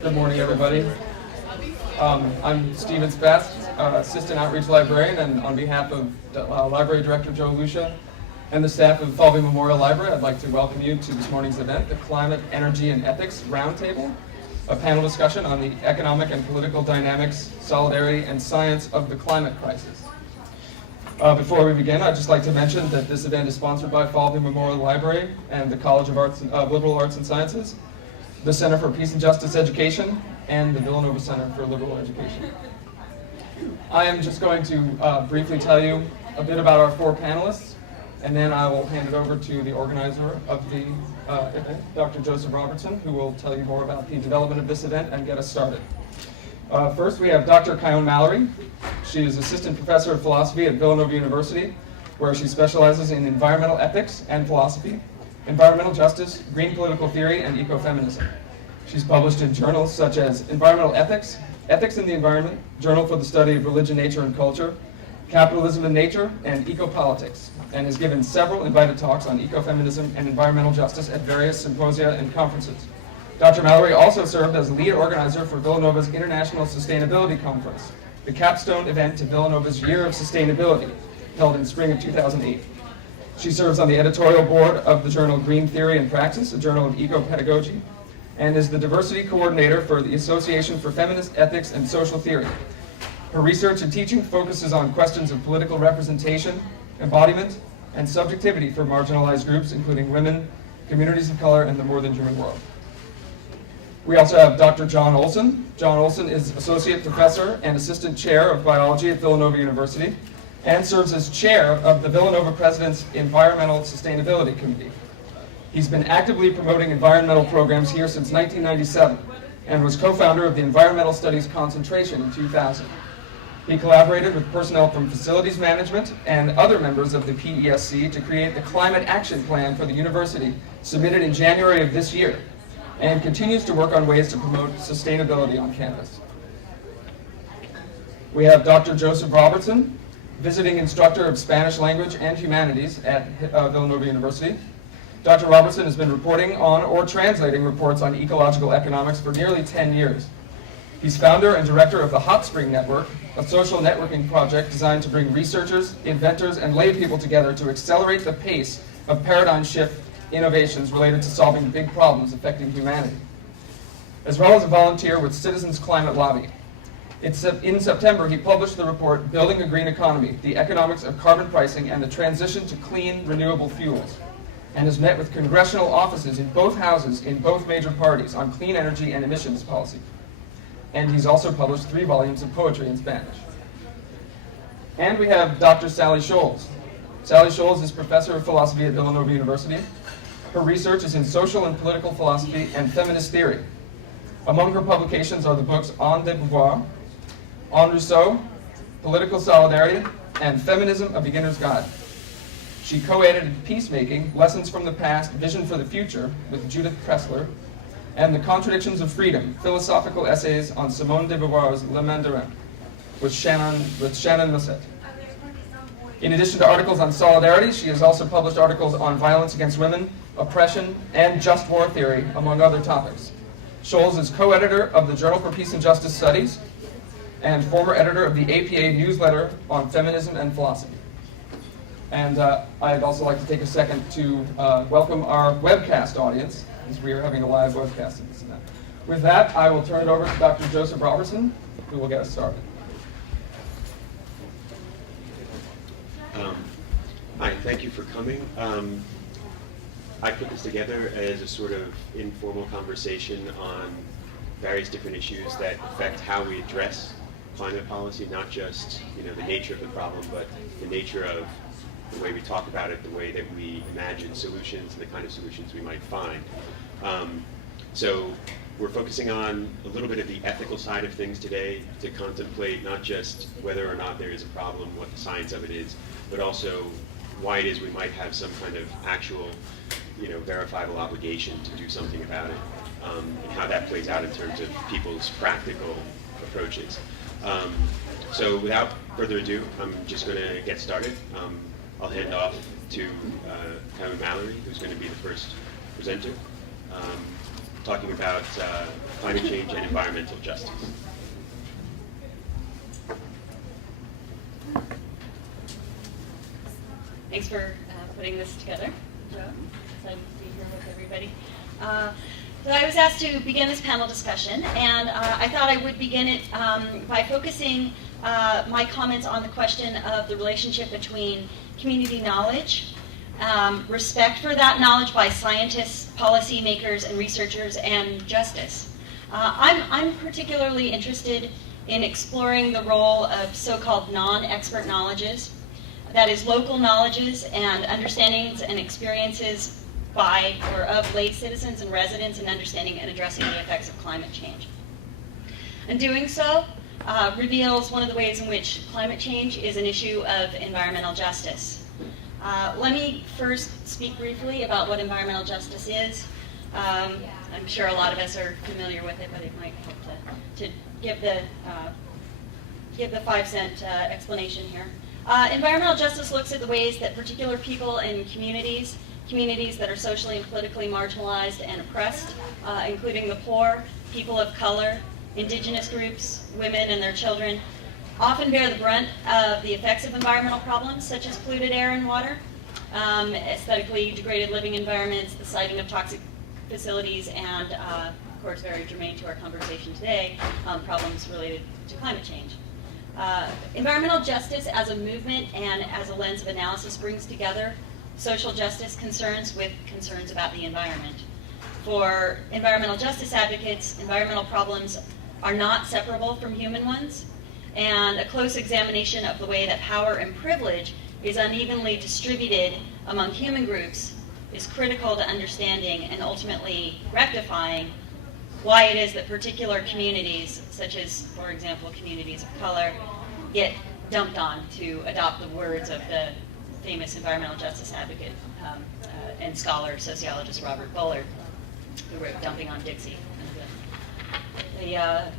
Good morning, everybody. I'm Stephen Spast, Assistant Outreach Librarian, and on behalf of Library Director Joe Lucia and the staff of Falvey Memorial Library, I'd like to welcome you to this morning's event, the Climate, Energy, and Ethics Roundtable, a panel discussion on the economic and political dynamics, solidarity, and science of the climate crisis. Before we begin, I'd just like to mention that this event is sponsored by Falvey Memorial Library and the College of Liberal Arts and Sciences, the Center for Peace and Justice Education, and the Villanova Center for Liberal Education. I am just going to briefly tell you a bit about our four panelists, and then I will hand it over to the organizer of the event, Dr. Joseph Robertson, who will tell you more about the development of this event and get us started. First, we have Dr. Chaone Mallory. She is Assistant Professor of Philosophy at Villanova University, where she specializes in environmental ethics and philosophy, environmental justice, green political theory, and ecofeminism. She's published in journals such as Environmental Ethics, Ethics in the Environment, Journal for the Study of Religion, Nature, and Culture, Capitalism and Nature, and Ecopolitics, and has given several invited talks on ecofeminism and environmental justice at various symposia and conferences. Dr. Mallory also served as lead organizer for Villanova's International Sustainability Conference, the capstone event to Villanova's Year of Sustainability, held in spring of 2008. She serves on the editorial board of the journal Green Theory and Praxis, a journal of eco-pedagogy, and is the diversity coordinator for the Association for Feminist Ethics and Social Theory. Her research and teaching focuses on questions of political representation, embodiment, and subjectivity for marginalized groups, including women, communities of color, and the more than human world. We also have Dr. John Olson. John Olson is Associate Professor and Assistant Chair of Biology at Villanova University, and serves as chair of the Villanova President's Environmental Sustainability Committee. He's been actively promoting environmental programs here since 1997 and was co-founder of the Environmental Studies Concentration in 2000. He collaborated with personnel from facilities management and other members of the PESC to create the Climate Action Plan for the university, submitted in January of this year, and continues to work on ways to promote sustainability on campus. We have Dr. Joseph Robertson, visiting instructor of Spanish language and humanities at Villanova University. Dr. Robertson has been reporting on or translating reports on ecological economics for nearly 10 years. He's founder and director of the Hot Spring Network, a social networking project designed to bring researchers, inventors, and lay people together to accelerate the pace of paradigm shift innovations related to solving big problems affecting humanity, as well as a volunteer with Citizens Climate Lobby. In September, he published the report, Building a Green Economy, the Economics of Carbon Pricing and the Transition to Clean Renewable Fuels, and has met with congressional offices in both houses in both major parties on clean energy and emissions policy. And he's also published 3 volumes of poetry in Spanish. And we have Dr. Sally Shoals. Sally Shoals is Professor of Philosophy at Villanova University. Her research is in social and political philosophy and feminist theory. Among her publications are the books On the Beauvoir, On Rousseau, Political Solidarity, and Feminism, A Beginner's Guide. She co-edited Peacemaking, Lessons from the Past, Vision for the Future with Judith Pressler, and The Contradictions of Freedom, Philosophical Essays on Simone de Beauvoir's Le Mandarin with Shannon Musset. In addition to articles on solidarity, she has also published articles on violence against women, oppression, and just war theory, among other topics. Shoals is co-editor of the Journal for Peace and Justice Studies and former editor of the APA newsletter on feminism and philosophy. And I'd also like to take a second to welcome our webcast audience, as we are having a live webcast of this event. With that, I will turn it over to Dr. Joseph Robertson, who will get us started. Hi, thank you for coming. I put this together as a sort of informal conversation on various different issues that affect how we address climate policy, not just the nature of the problem, but the nature of the way we talk about it, the way that we imagine solutions, and the kind of solutions we might find. So we're focusing on a little bit of the ethical side of things today to contemplate not just whether or not there is a problem, what the science of it is, but also why it is we might have some kind of actual verifiable obligation to do something about it, and how that plays out in terms of people's practical approaches. So without further ado, I'm just going to get started. I'll hand off to Chaone Mallory, who's going to be the first presenter. talking about climate change and environmental justice. Thanks for putting this together, Joe. Excited to be here with everybody. So I was asked to begin this panel discussion, and I thought I would begin it by focusing my comments on the question of the relationship between community knowledge, respect for that knowledge by scientists, policymakers, and researchers, and justice. I'm particularly interested in exploring the role of so-called non-expert knowledges, that is, local knowledges and understandings and experiences by or of lay citizens and residents in understanding and addressing the effects of climate change. And doing so reveals one of the ways in which climate change is an issue of environmental justice. Let me first speak briefly about what environmental justice is. I'm sure a lot of us are familiar with it, but it might help to give the 5-cent explanation here. Environmental justice looks at the ways that particular people and communities that are socially and politically marginalized and oppressed, including the poor, people of color, indigenous groups, women and their children, often bear the brunt of the effects of environmental problems such as polluted air and water, aesthetically degraded living environments, the siting of toxic facilities, and of course, very germane to our conversation today, problems related to climate change. Environmental justice as a movement and as a lens of analysis brings together social justice concerns with concerns about the environment. For environmental justice advocates, environmental problems are not separable from human ones, and a close examination of the way that power and privilege is unevenly distributed among human groups is critical to understanding and ultimately rectifying why it is that particular communities, such as, for example, communities of color, get dumped on, to adopt the words of the famous environmental justice advocate and scholar, sociologist Robert Bullard, who wrote Dumping on Dixie, the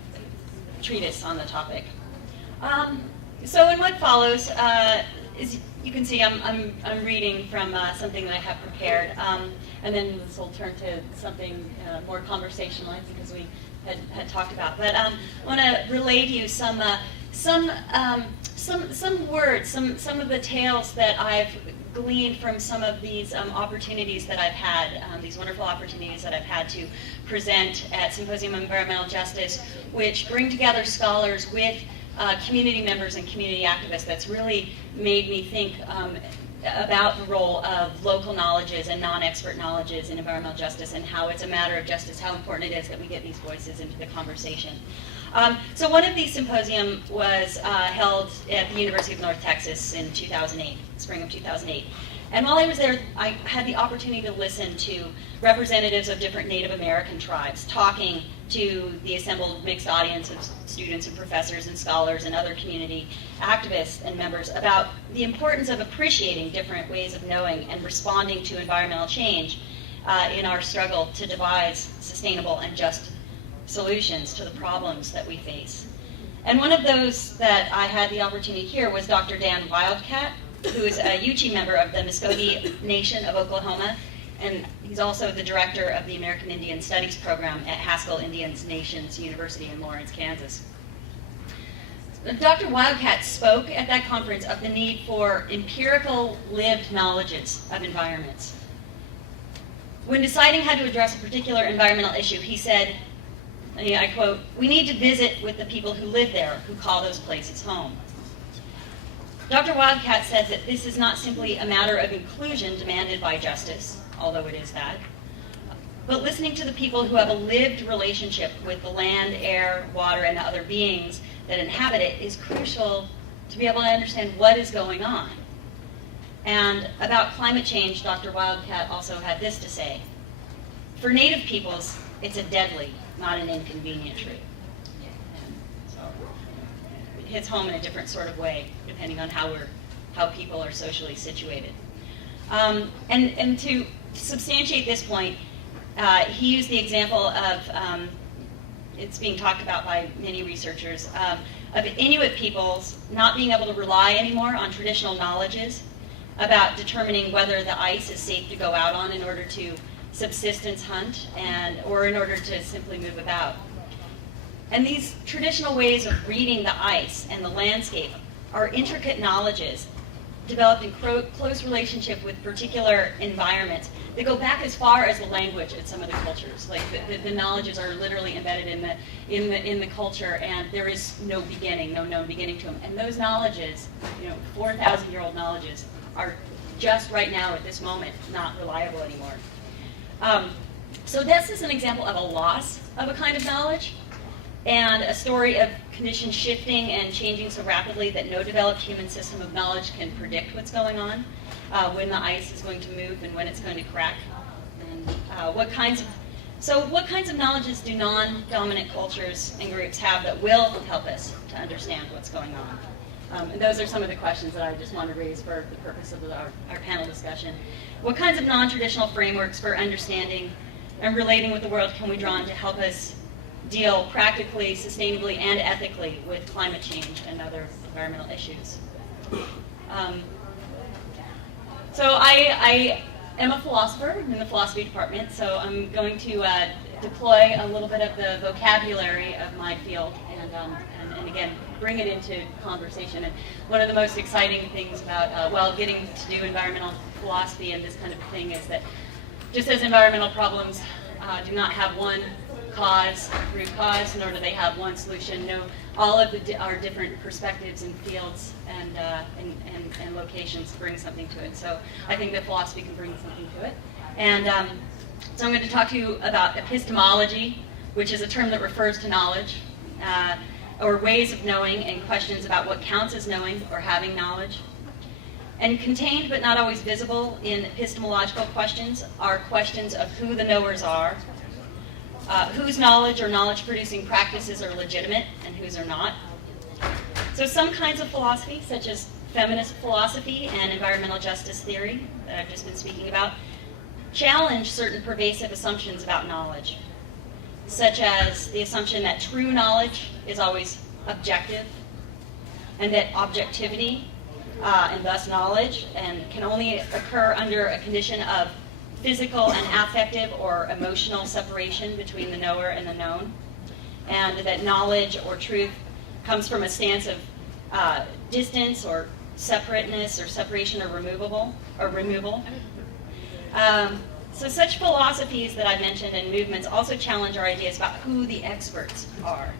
treatise on the topic. So in what follows, is you can see I'm reading from something that I have prepared, and then this will turn to something more conversational, I think, as we had talked about. But I want to relay to you some words, some of the tales that I've gleaned from some of these opportunities that I've had, these wonderful opportunities that I've had to present at Symposium on Environmental Justice, which bring together scholars with community members and community activists. That's really made me think about the role of local knowledges and non-expert knowledges in environmental justice, and how it's a matter of justice, how important it is that we get these voices into the conversation. So one of these symposium was held at the University of North Texas in 2008, spring of 2008. And while I was there, I had the opportunity to listen to representatives of different Native American tribes talking to the assembled mixed audience of students and professors and scholars and other community activists and members about the importance of appreciating different ways of knowing and responding to environmental change in our struggle to devise sustainable and just solutions to the problems that we face. And one of those that I had the opportunity to hear was Dr. Dan Wildcat, who is a Yuchi member of the Muskogee Nation of Oklahoma, and he's also the director of the American Indian Studies program at Haskell Indian Nations University in Lawrence, Kansas. Dr. Wildcat spoke at that conference of the need for empirical lived knowledges of environments. When deciding how to address a particular environmental issue, he said, and I quote, "We need to visit with the people who live there, who call those places home." Dr. Wildcat said that this is not simply a matter of inclusion demanded by justice, although it is that, but listening to the people who have a lived relationship with the land, air, water, and other beings that inhabit it is crucial to be able to understand what is going on. And about climate change, Dr. Wildcat also had this to say: "For Native peoples, it's a deadly, not an inconvenient truth." So it hits home in a different sort of way, depending on how people are socially situated. And to substantiate this point, he used the example of, it's being talked about by many researchers, of Inuit peoples not being able to rely anymore on traditional knowledges about determining whether the ice is safe to go out on in order to subsistence hunt, or in order to simply move about. And these traditional ways of reading the ice and the landscape are intricate knowledges developed in close relationship with particular environments. They go back as far as the language in some of the cultures. Like the knowledges are literally embedded in the culture, and there is no beginning, no known beginning to them. And those knowledges, 4,000-year-old knowledges, are just right now at this moment not reliable anymore. So this is an example of a loss of a kind of knowledge, and a story of conditions shifting and changing so rapidly that no developed human system of knowledge can predict what's going on, when the ice is going to move and when it's going to crack. And what kinds of knowledges do non-dominant cultures and groups have that will help us to understand what's going on? And those are some of the questions that I just want to raise for the purpose of our panel discussion. What kinds of non-traditional frameworks for understanding and relating with the world can we draw on to help us deal practically, sustainably, and ethically with climate change and other environmental issues? So I am a philosopher in the philosophy department, so I'm going to deploy a little bit of the vocabulary of my field and again, bring it into conversation. And one of the most exciting things about, getting to do environmental philosophy and this kind of thing is that just as environmental problems do not have one root cause, nor do they have one solution. No, all of our different perspectives and fields and locations bring something to it. So I think that philosophy can bring something to it. And so I'm going to talk to you about epistemology, which is a term that refers to knowledge, or ways of knowing and questions about what counts as knowing or having knowledge. And contained but not always visible in epistemological questions are questions of who the knowers are, whose knowledge or knowledge-producing practices are legitimate and whose are not. So some kinds of philosophy, such as feminist philosophy and environmental justice theory that I've just been speaking about, challenge certain pervasive assumptions about knowledge, such as the assumption that true knowledge is always objective, and that objectivity, and thus knowledge, can only occur under a condition of physical and affective or emotional separation between the knower and the known, and that knowledge or truth comes from a stance of distance or separateness or separation or removal. So such philosophies that I've mentioned and movements also challenge our ideas about who the experts are,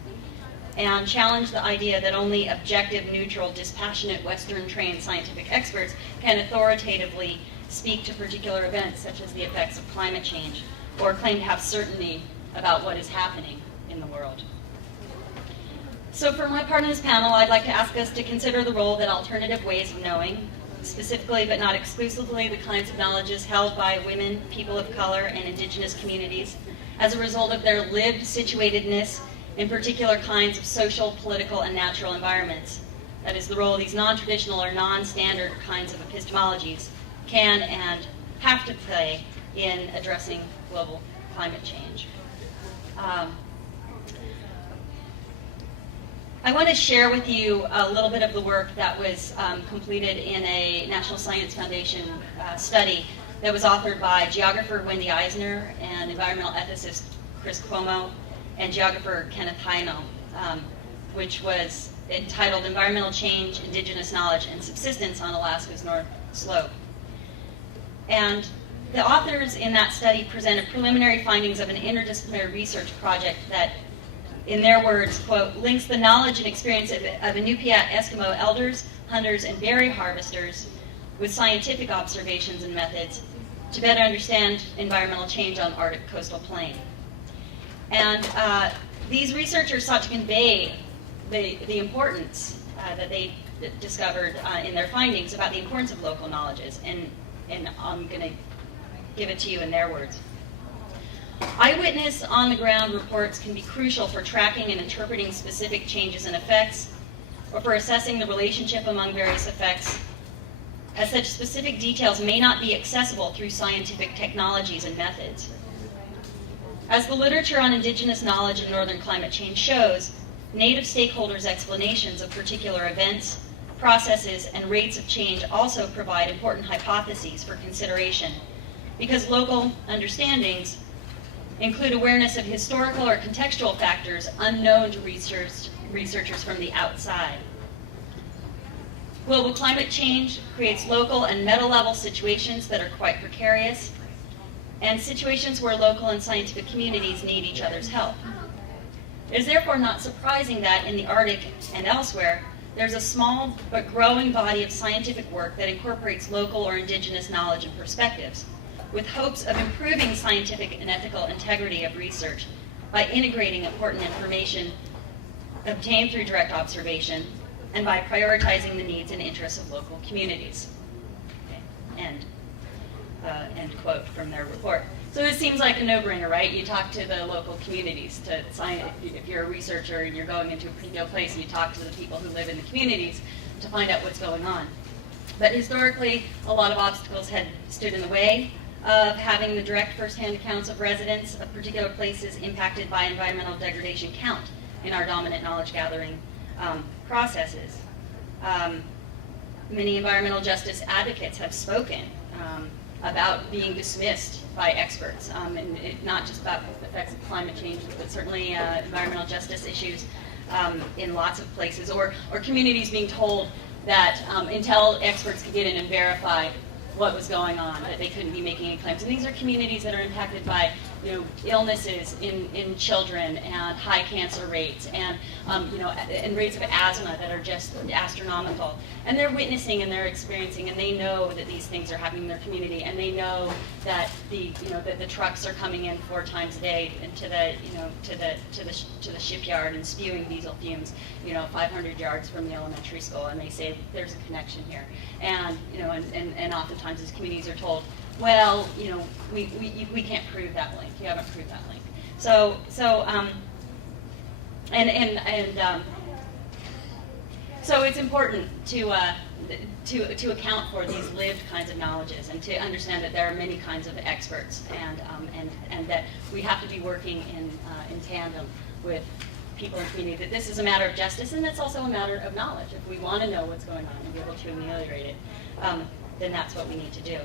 and challenge the idea that only objective, neutral, dispassionate, Western-trained scientific experts can authoritatively speak to particular events, such as the effects of climate change, or claim to have certainty about what is happening in the world. So for my part in this panel, I'd like to ask us to consider the role that alternative ways of knowing, specifically but not exclusively the kinds of knowledges held by women, people of color, and indigenous communities, as a result of their lived situatedness in particular kinds of social, political, and natural environments. That is, the role these non-traditional or non-standard kinds of epistemologies can and have to play in addressing global climate change. I want to share with you a little bit of the work that was completed in a National Science Foundation study that was authored by geographer Wendy Eisner and environmental ethicist Chris Cuomo and geographer Kenneth Heino, which was entitled Environmental Change, Indigenous Knowledge, and Subsistence on Alaska's North Slope. And the authors in that study presented preliminary findings of an interdisciplinary research project that, in their words, quote, links the knowledge and experience of Inupiat Eskimo elders, hunters, and berry harvesters with scientific observations and methods to better understand environmental change on Arctic coastal plain. And these researchers sought to convey the importance that they discovered in their findings about the importance of local knowledges, and I'm going to give it to you in their words. Eyewitness on-the-ground reports can be crucial for tracking and interpreting specific changes and effects, or for assessing the relationship among various effects, as such specific details may not be accessible through scientific technologies and methods. As the literature on indigenous knowledge and northern climate change shows, Native stakeholders' explanations of particular events, processes, and rates of change also provide important hypotheses for consideration because local understandings include awareness of historical or contextual factors unknown to researchers from the outside. Global climate change creates local and meta-level situations that are quite precarious, and situations where local and scientific communities need each other's help. It is therefore not surprising that in the Arctic and elsewhere, there's a small but growing body of scientific work that incorporates local or indigenous knowledge and perspectives, with hopes of improving scientific and ethical integrity of research by integrating important information obtained through direct observation and by prioritizing the needs and interests of local communities. Okay. End quote from their report. So this seems like a no-brainer, right? You talk to the local communities. If you're a researcher and you're going into a particular place, you talk to the people who live in the communities to find out what's going on. But historically, a lot of obstacles had stood in the way of having the direct first-hand accounts of residents of particular places impacted by environmental degradation count in our dominant knowledge-gathering processes. Many environmental justice advocates have spoken about being dismissed by experts, and not just about the effects of climate change, but certainly environmental justice issues in lots of places, or communities being told that until experts could get in and verify what was going on, that they couldn't be making any claims. And these are communities that are impacted by illnesses in children and high cancer rates and and rates of asthma that are just astronomical. And they're witnessing and they're experiencing, and they know that these things are happening in their community, and they know that the trucks are coming in 4 times a day into the shipyard and spewing diesel fumes 500 yards from the elementary school, and they say there's a connection here. And and oftentimes as communities are told, well, we can't prove that link. You haven't proved that link. So it's important to account for these lived kinds of knowledges and to understand that there are many kinds of experts, and that we have to be working in tandem with people in the community. That this is a matter of justice, and it's also a matter of knowledge. If we want to know what's going on and be able to ameliorate it, then that's what we need to do.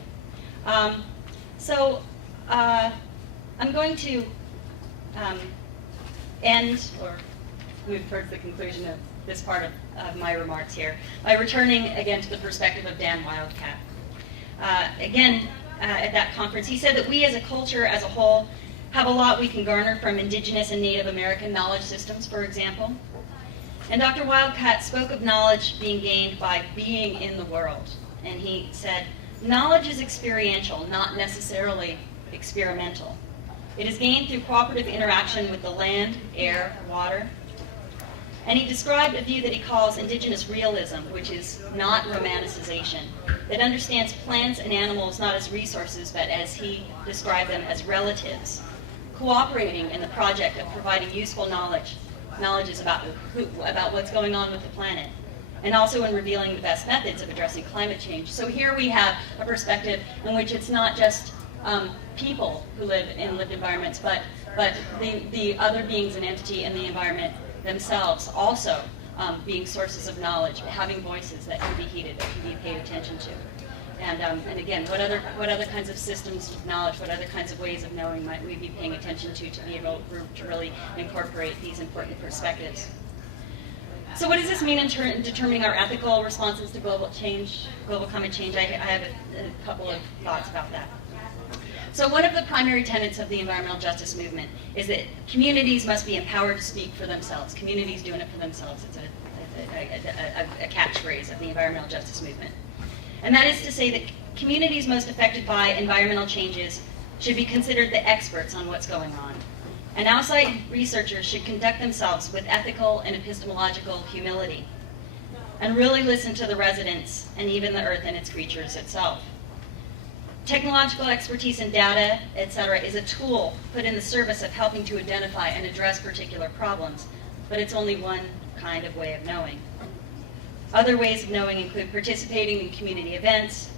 I'm going to end or move towards the conclusion of this part of my remarks here by returning again to the perspective of Dan Wildcat. At that conference, he said that we as a culture as a whole have a lot we can garner from Indigenous and Native American knowledge systems, for example. And Dr. Wildcat spoke of knowledge being gained by being in the world. And he said, knowledge is experiential, not necessarily experimental. It is gained through cooperative interaction with the land, air, water. And he described a view that he calls Indigenous Realism, which is not romanticization, that understands plants and animals not as resources, but as he described them as relatives, cooperating in the project of providing useful knowledge about what's going on with the planet, and also in revealing the best methods of addressing climate change. So here we have a perspective in which it's not just people who live in lived environments, but the other beings and entity in the environment themselves also being sources of knowledge, having voices that can be heeded, that can be paid attention to. And again, what other kinds of systems of knowledge, what other kinds of ways of knowing might we be paying attention to be able to really incorporate these important perspectives? So what does this mean in determining our ethical responses to global climate change? I have a couple of thoughts about that. So one of the primary tenets of the environmental justice movement is that communities must be empowered to speak for themselves. Communities doing it for themselves. It's a catchphrase of the environmental justice movement. And that is to say that communities most affected by environmental changes should be considered the experts on what's going on. And outside researchers should conduct themselves with ethical and epistemological humility and really listen to the residents and even the earth and its creatures itself. Technological expertise in data, etc., is a tool put in the service of helping to identify and address particular problems, but it's only one kind of way of knowing. Other ways of knowing include participating in community events,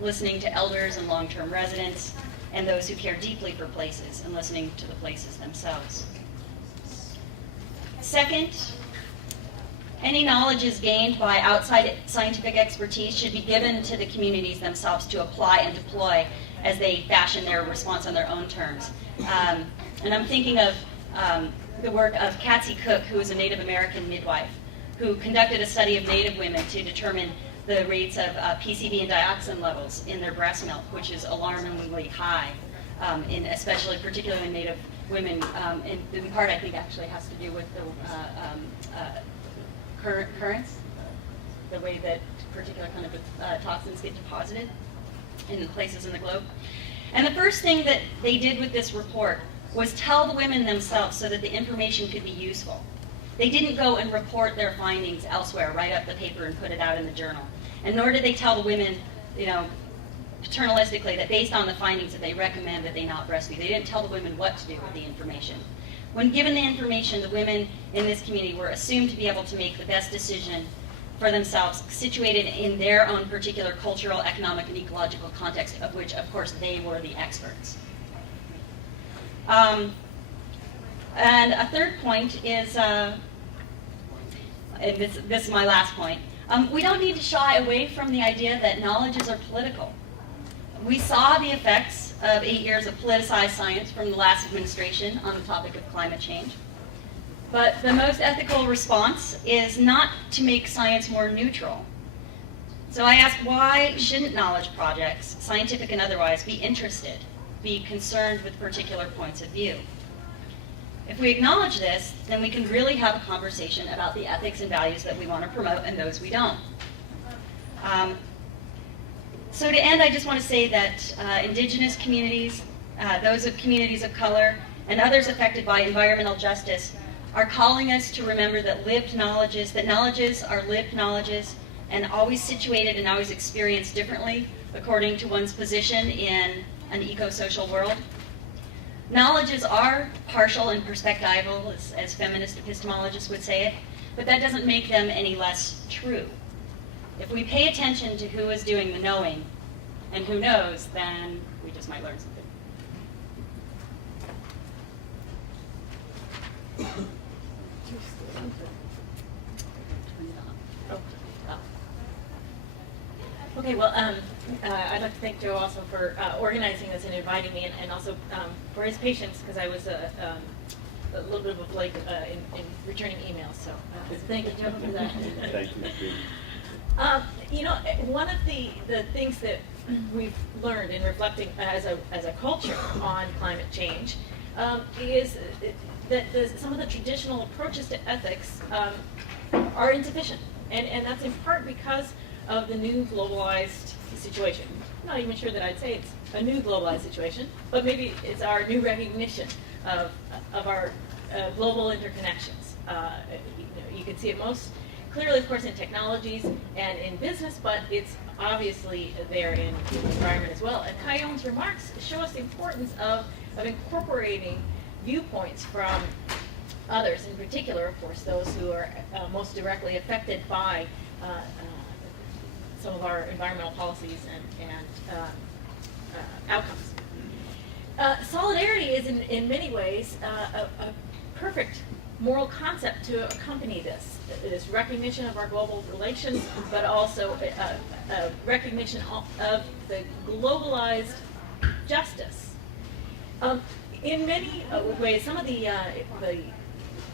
listening to elders and long-term residents, and those who care deeply for places, and listening to the places themselves. Second, any knowledge is gained by outside scientific expertise should be given to the communities themselves to apply and deploy as they fashion their response on their own terms. And I'm thinking of the work of Patsy Cook, who is a Native American midwife, who conducted a study of Native women to determine the rates of PCB and dioxin levels in their breast milk, which is alarmingly high, particularly in Native women. And in part, I think, actually has to do with the currents, the way that particular kind of toxins get deposited in places in the globe. And the first thing that they did with this report was tell the women themselves so that the information could be useful. They didn't go and report their findings elsewhere, write up the paper and put it out in the journal. And nor did they tell the women, paternalistically, that based on the findings that they recommend that they not breastfeed. They didn't tell the women what to do with the information. When given the information, the women in this community were assumed to be able to make the best decision for themselves, situated in their own particular cultural, economic, and ecological context, of which, of course, they were the experts. And a third point is, and this is my last point, we don't need to shy away from the idea that knowledges are political. We saw the effects of 8 years of politicized science from the last administration on the topic of climate change. But the most ethical response is not to make science more neutral. So I ask, why shouldn't knowledge projects, scientific and otherwise, be interested, be concerned with particular points of view? If we acknowledge this, then we can really have a conversation about the ethics and values that we want to promote and those we don't. So to end, I just want to say that Indigenous communities, those of communities of color, and others affected by environmental justice are calling us to remember that knowledges are lived knowledges and always situated and always experienced differently according to one's position in an eco-social world. Knowledges are partial and perspectival, as feminist epistemologists would say it, but that doesn't make them any less true. If we pay attention to who is doing the knowing and who knows, then we just might learn something. Okay, well, I'd like to thank Joe also for organizing this and inviting me, and also for his patience, because I was a little bit of a flake in returning emails. So thank you, Joe, for that. Thank you. One of the things that we've learned in reflecting as a culture on climate change is that some of the traditional approaches to ethics are insufficient, and that's in part because of the new globalized situation. I'm not even sure that I'd say it's a new globalized situation, but maybe it's our new recognition of our global interconnections. You can see it most clearly, of course, in technologies and in business, but it's obviously there in the environment as well. And Chaone's remarks show us the importance of incorporating viewpoints from others, in particular, of course, those who are most directly affected by some of our environmental policies and outcomes. Solidarity is, in many ways, a perfect moral concept to accompany this recognition of our global relations, but also a recognition of the globalized justice. In many ways, some of the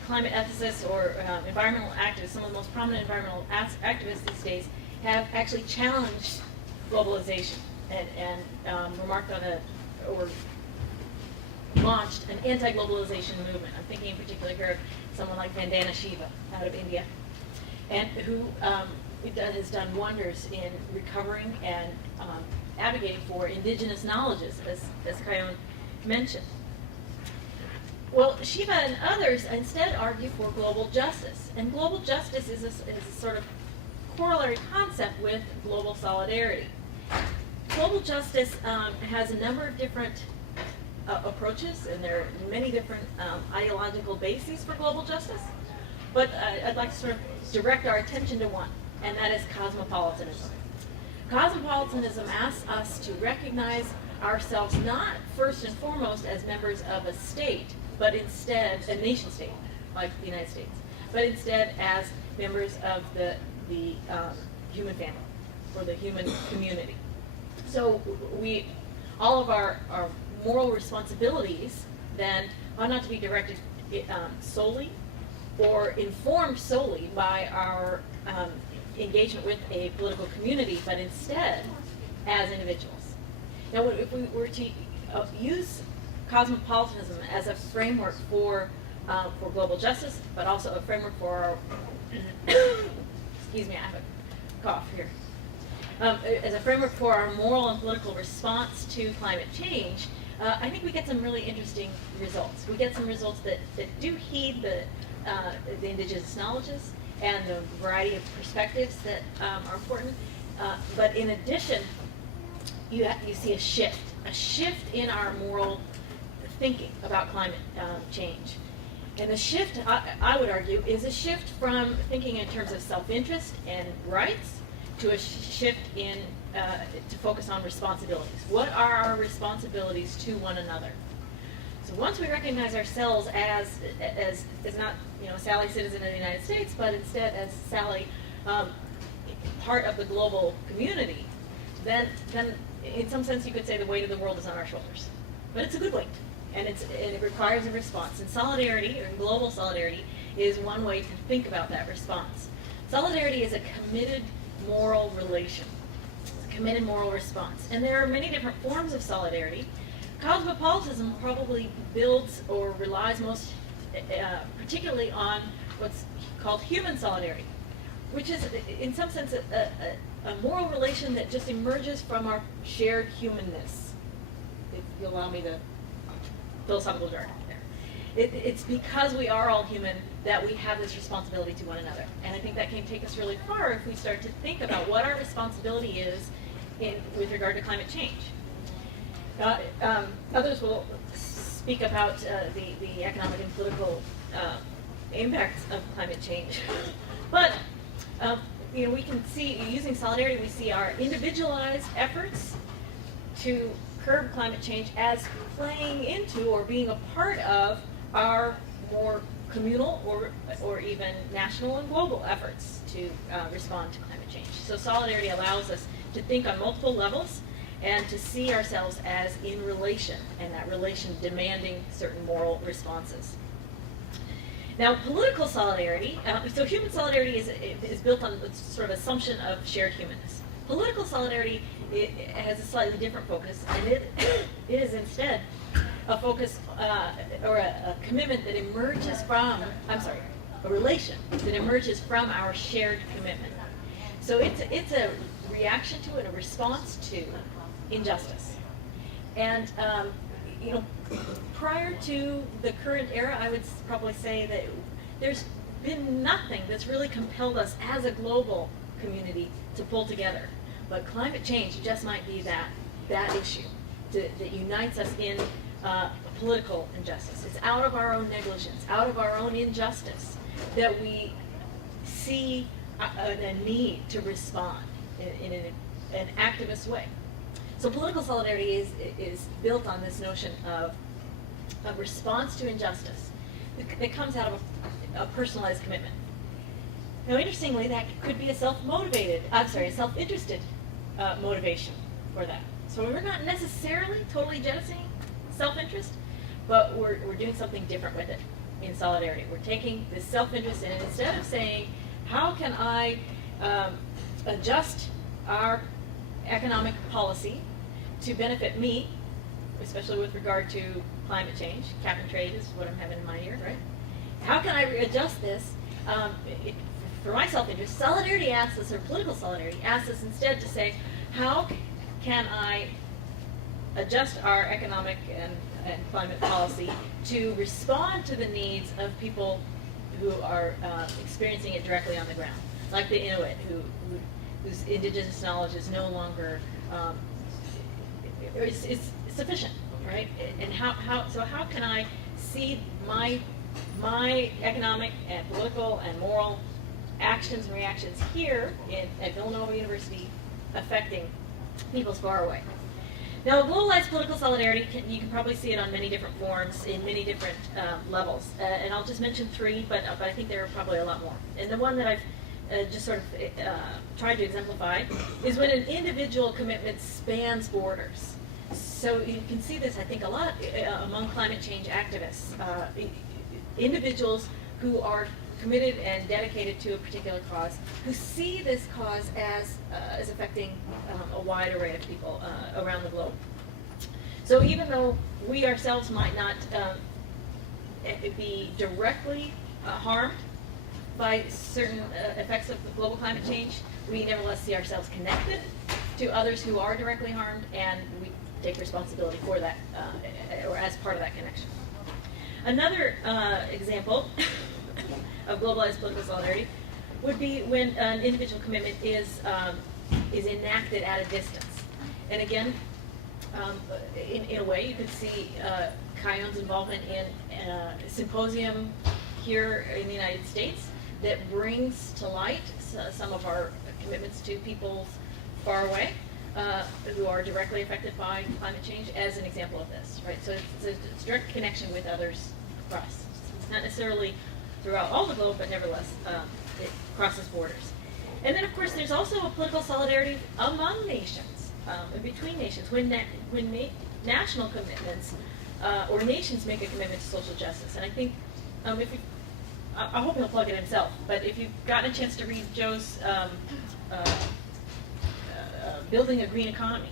climate ethicists or environmental activists, some of the most prominent environmental activists these days, have actually challenged globalization and remarked on or launched an anti-globalization movement. I'm thinking in particular here of someone like Vandana Shiva out of India, and who has done wonders in recovering and advocating for indigenous knowledges, as Chaone mentioned. Well, Shiva and others instead argue for global justice, and global justice is a sort of corollary concept with global solidarity. Global justice has a number of different approaches, and there are many different ideological bases for global justice, but I'd like to sort of direct our attention to one, and that is cosmopolitanism. Cosmopolitanism asks us to recognize ourselves not first and foremost as members of a state, but instead a nation state, like the United States, but instead as members of the human family or the human community. So we all of our moral responsibilities then ought not to be directed solely or informed solely by our engagement with a political community, but instead as individuals. Now, if we were to use cosmopolitanism as a framework for global justice, but also a framework for our excuse me, I have a cough here. As a framework for our moral and political response to climate change, I think we get some really interesting results. We get some results that do heed the indigenous knowledges and the variety of perspectives that are important. But in addition, you see a shift in our moral thinking about climate change. And the shift, I would argue, is a shift from thinking in terms of self-interest and rights to a shift in to focus on responsibilities. What are our responsibilities to one another? So once we recognize ourselves as not, Sally, citizen of the United States, but instead as Sally, part of the global community, then in some sense you could say the weight of the world is on our shoulders. But it's a good weight, and it requires a response. And solidarity, or global solidarity, is one way to think about that response. Solidarity is a committed moral relation. It's a committed moral response. And there are many different forms of solidarity. Cosmopolitanism probably builds or relies most particularly on what's called human solidarity, which is in some sense a moral relation that just emerges from our shared humanness. If you'll allow me the philosophical jargon there. It's because we are all human that we have this responsibility to one another. And I think that can take us really far if we start to think about what our responsibility is with regard to climate change. Others will speak about the economic and political impacts of climate change. But we can see, using solidarity, we see our individualized efforts to curb climate change as playing into or being a part of our more communal or even national and global efforts to respond to climate change. So solidarity allows us to think on multiple levels and to see ourselves as in relation, and that relation demanding certain moral responses. Now, political solidarity, so human solidarity is built on the sort of assumption of shared humanness. Political solidarity has a slightly different focus, and it is instead a focus or a commitment that emerges from, a relation that emerges from our shared commitment. So it's a reaction to it, a response to injustice. And prior to the current era, I would probably say that there's been nothing that's really compelled us as a global community to pull together. But climate change just might be that issue that unites us in political injustice. It's out of our own negligence, out of our own injustice, that we see a need to respond in an activist way. So political solidarity is built on this notion of a response to injustice that comes out of a personalized commitment. Now, interestingly, that could be a self-interested motivation for that. So we're not necessarily totally jettisoning self-interest, but we're doing something different with it in solidarity. We're taking this self-interest and instead of saying, how can I adjust our economic policy to benefit me, especially with regard to climate change. Cap and trade is what I'm having in mind here, right? How can I adjust this for my self-interest? Solidarity asks us, or political solidarity asks us instead to say, how can I adjust our economic and climate policy to respond to the needs of people who are experiencing it directly on the ground, like the Inuit, whose indigenous knowledge is no longer is sufficient, right? And how can I see my economic and political and moral actions and reactions here at Villanova University affecting peoples far away? Now, globalized political solidarity, you can probably see it on many different forms in many different levels. And I'll just mention three, but I think there are probably a lot more. And the one that I've just sort of tried to exemplify is when an individual commitment spans borders. So you can see this, I think, a lot among climate change activists, individuals who are committed and dedicated to a particular cause, who see this cause as affecting a wide array of people around the globe. So even though we ourselves might not be directly harmed by certain effects of global climate change, we nevertheless see ourselves connected to others who are directly harmed, and we take responsibility for that, or as part of that connection. Another example of globalized political solidarity would be when an individual commitment is enacted at a distance. And again, in a way, you could see Chaone's involvement in a symposium here in the United States that brings to light some of our commitments to peoples far away who are directly affected by climate change as an example of this, right? So it's a direct connection with others across. It's not necessarily throughout all the globe, but nevertheless, it crosses borders. And then, of course, there's also a political solidarity among nations, between nations, when national commitments or nations make a commitment to social justice. And I think, if you, I hope he'll plug it himself, but if you've gotten a chance to read Joe's Building a Green Economy,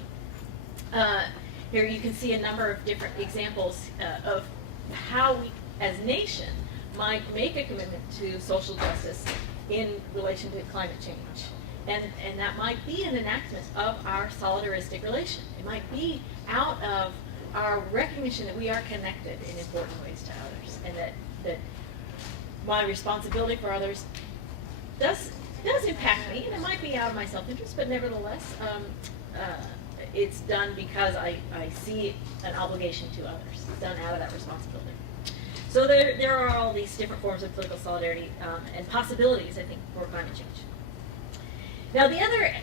here you can see a number of different examples of how we, as a nation, might make a commitment to social justice in relation to climate change. And that might be an enactment of our solidaristic relation. It might be out of our recognition that we are connected in important ways to others, and that my responsibility for others does impact me, and it might be out of my self-interest, but nevertheless, it's done because I see an obligation to others. It's done out of that responsibility. So there are all these different forms of political solidarity and possibilities, I think, for climate change. Now, the other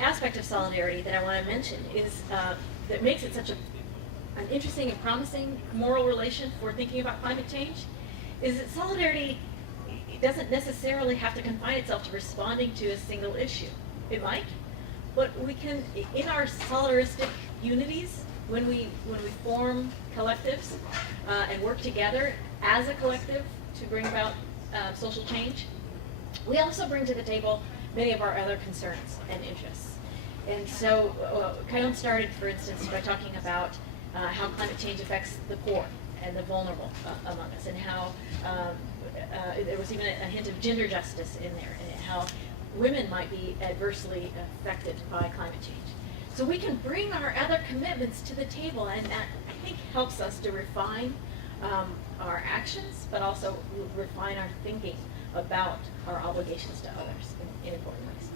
aspect of solidarity that I want to mention is that makes it such an interesting and promising moral relation for thinking about climate change is that solidarity doesn't necessarily have to confine itself to responding to a single issue. It might, but we can, in our solidaristic unities, when we form collectives and work together as a collective to bring about social change, we also bring to the table many of our other concerns and interests. And so Chaone started, for instance, by talking about how climate change affects the poor and the vulnerable among us, and how there was even a hint of gender justice in there, and how women might be adversely affected by climate change. So we can bring our other commitments to the table, and that, I think, helps us to refine our actions, but also refine our thinking about our obligations to others in important ways.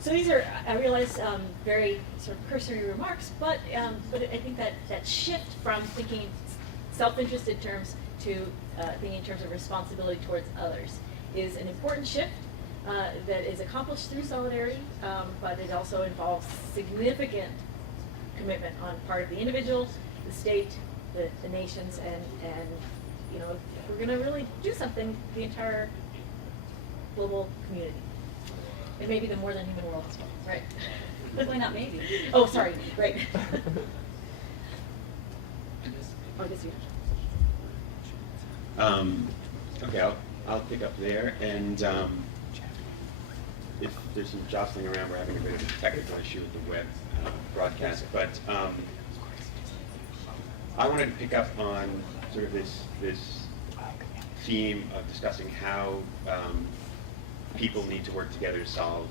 So these are, I realize, very sort of cursory remarks, but I think that shift from thinking self-interested terms to thinking in terms of responsibility towards others is an important shift that is accomplished through solidarity, but it also involves significant commitment on part of the individual, the state, the nations, and you know, if we're going to really do something, the entire global community. And maybe the more than human world as well, right? Hopefully not maybe. Oh, sorry, right. Oh, I guess you. Okay, I'll pick up there, and if there's some jostling around, we're having a bit of a technical issue with the web broadcast, but I wanted to pick up on sort of this theme of discussing how people need to work together to solve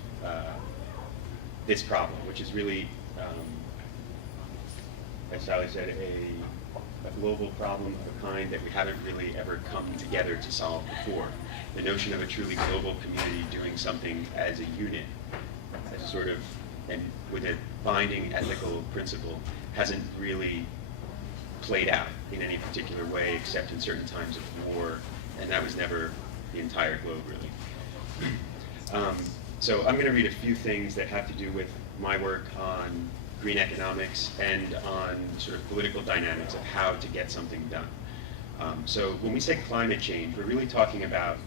this problem, which is really, as Sally said, a global problem of a kind that we haven't really ever come together to solve before. The notion of a truly global community doing something as a unit, as a sort of, and with a binding ethical principle, hasn't really played out in any particular way except in certain times of war, and that was never the entire globe, really. So I'm going to read a few things that have to do with my work on green economics and on sort of political dynamics of how to get something done. So when we say climate change, we're really talking about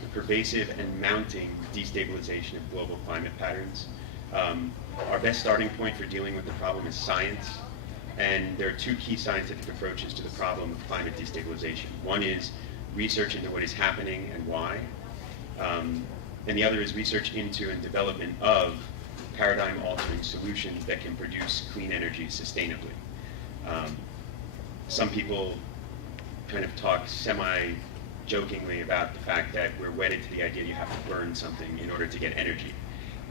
the pervasive and mounting destabilization of global climate patterns. Our best starting point for dealing with the problem is science. And there are two key scientific approaches to the problem of climate destabilization. One is research into what is happening and why, and the other is research into and development of paradigm-altering solutions that can produce clean energy sustainably. Some people kind of talk semi-jokingly about the fact that we're wedded to the idea you have to burn something in order to get energy.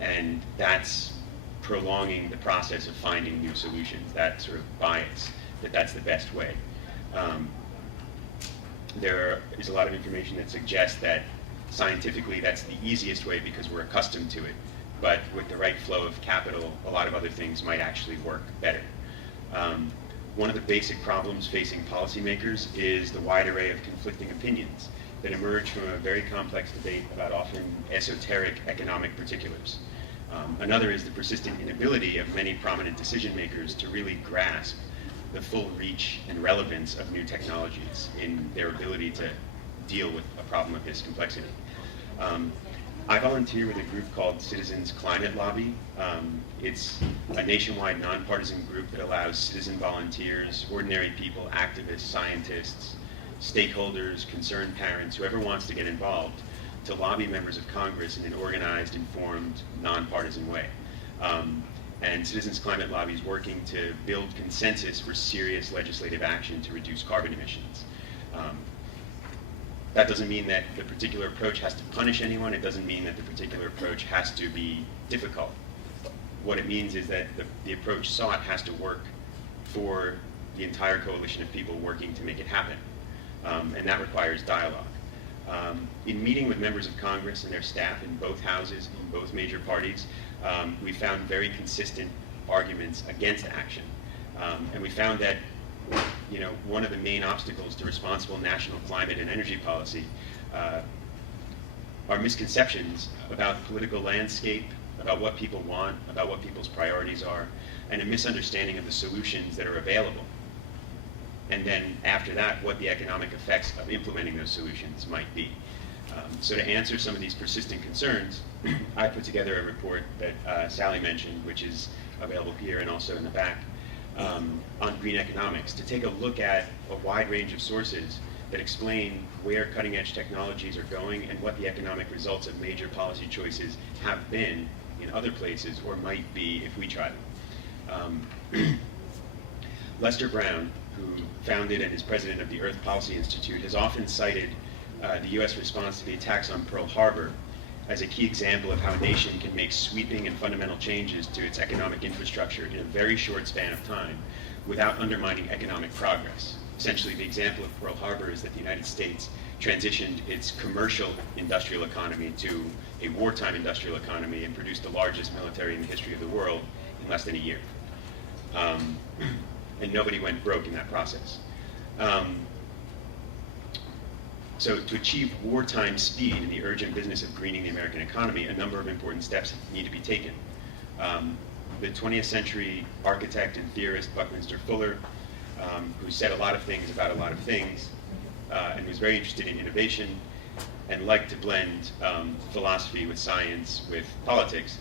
And that's prolonging the process of finding new solutions, that sort of bias, that's the best way. There is a lot of information that suggests that scientifically that's the easiest way because we're accustomed to it. But with the right flow of capital, a lot of other things might actually work better. One of the basic problems facing policymakers is the wide array of conflicting opinions that emerge from a very complex debate about often esoteric economic particulars. Another is the persistent inability of many prominent decision makers to really grasp the full reach and relevance of new technologies in their ability to deal with a problem of this complexity. I volunteer with a group called Citizens Climate Lobby. It's a nationwide nonpartisan group that allows citizen volunteers, ordinary people, activists, scientists, stakeholders, concerned parents, whoever wants to get involved, to lobby members of Congress in an organized, informed, nonpartisan way. And Citizens Climate Lobby is working to build consensus for serious legislative action to reduce carbon emissions. That doesn't mean that the particular approach has to punish anyone. It doesn't mean that the particular approach has to be difficult. What it means is that the approach sought has to work for the entire coalition of people working to make it happen. And that requires dialogue. In meeting with members of Congress and their staff in both houses, in both major parties, we found very consistent arguments against action. And we found that one of the main obstacles to responsible national climate and energy policy are misconceptions about the political landscape, about what people want, about what people's priorities are, and a misunderstanding of the solutions that are available. And then after that, what the economic effects of implementing those solutions might be. So to answer some of these persistent concerns, I put together a report that Sally mentioned, which is available here and also in the back, on green economics, to take a look at a wide range of sources that explain where cutting-edge technologies are going and what the economic results of major policy choices have been in other places or might be if we try them. Lester Brown, who founded and is president of the Earth Policy Institute, has often cited the U.S. response to the attacks on Pearl Harbor as a key example of how a nation can make sweeping and fundamental changes to its economic infrastructure in a very short span of time without undermining economic progress. Essentially, the example of Pearl Harbor is that the United States transitioned its commercial industrial economy to a wartime industrial economy and produced the largest military in the history of the world in less than a year. And nobody went broke in that process. So to achieve wartime speed in the urgent business of greening the American economy, a number of important steps need to be taken. The 20th century architect and theorist Buckminster Fuller, who said a lot of things about a lot of things, and was very interested in innovation, and liked to blend philosophy with science, with politics,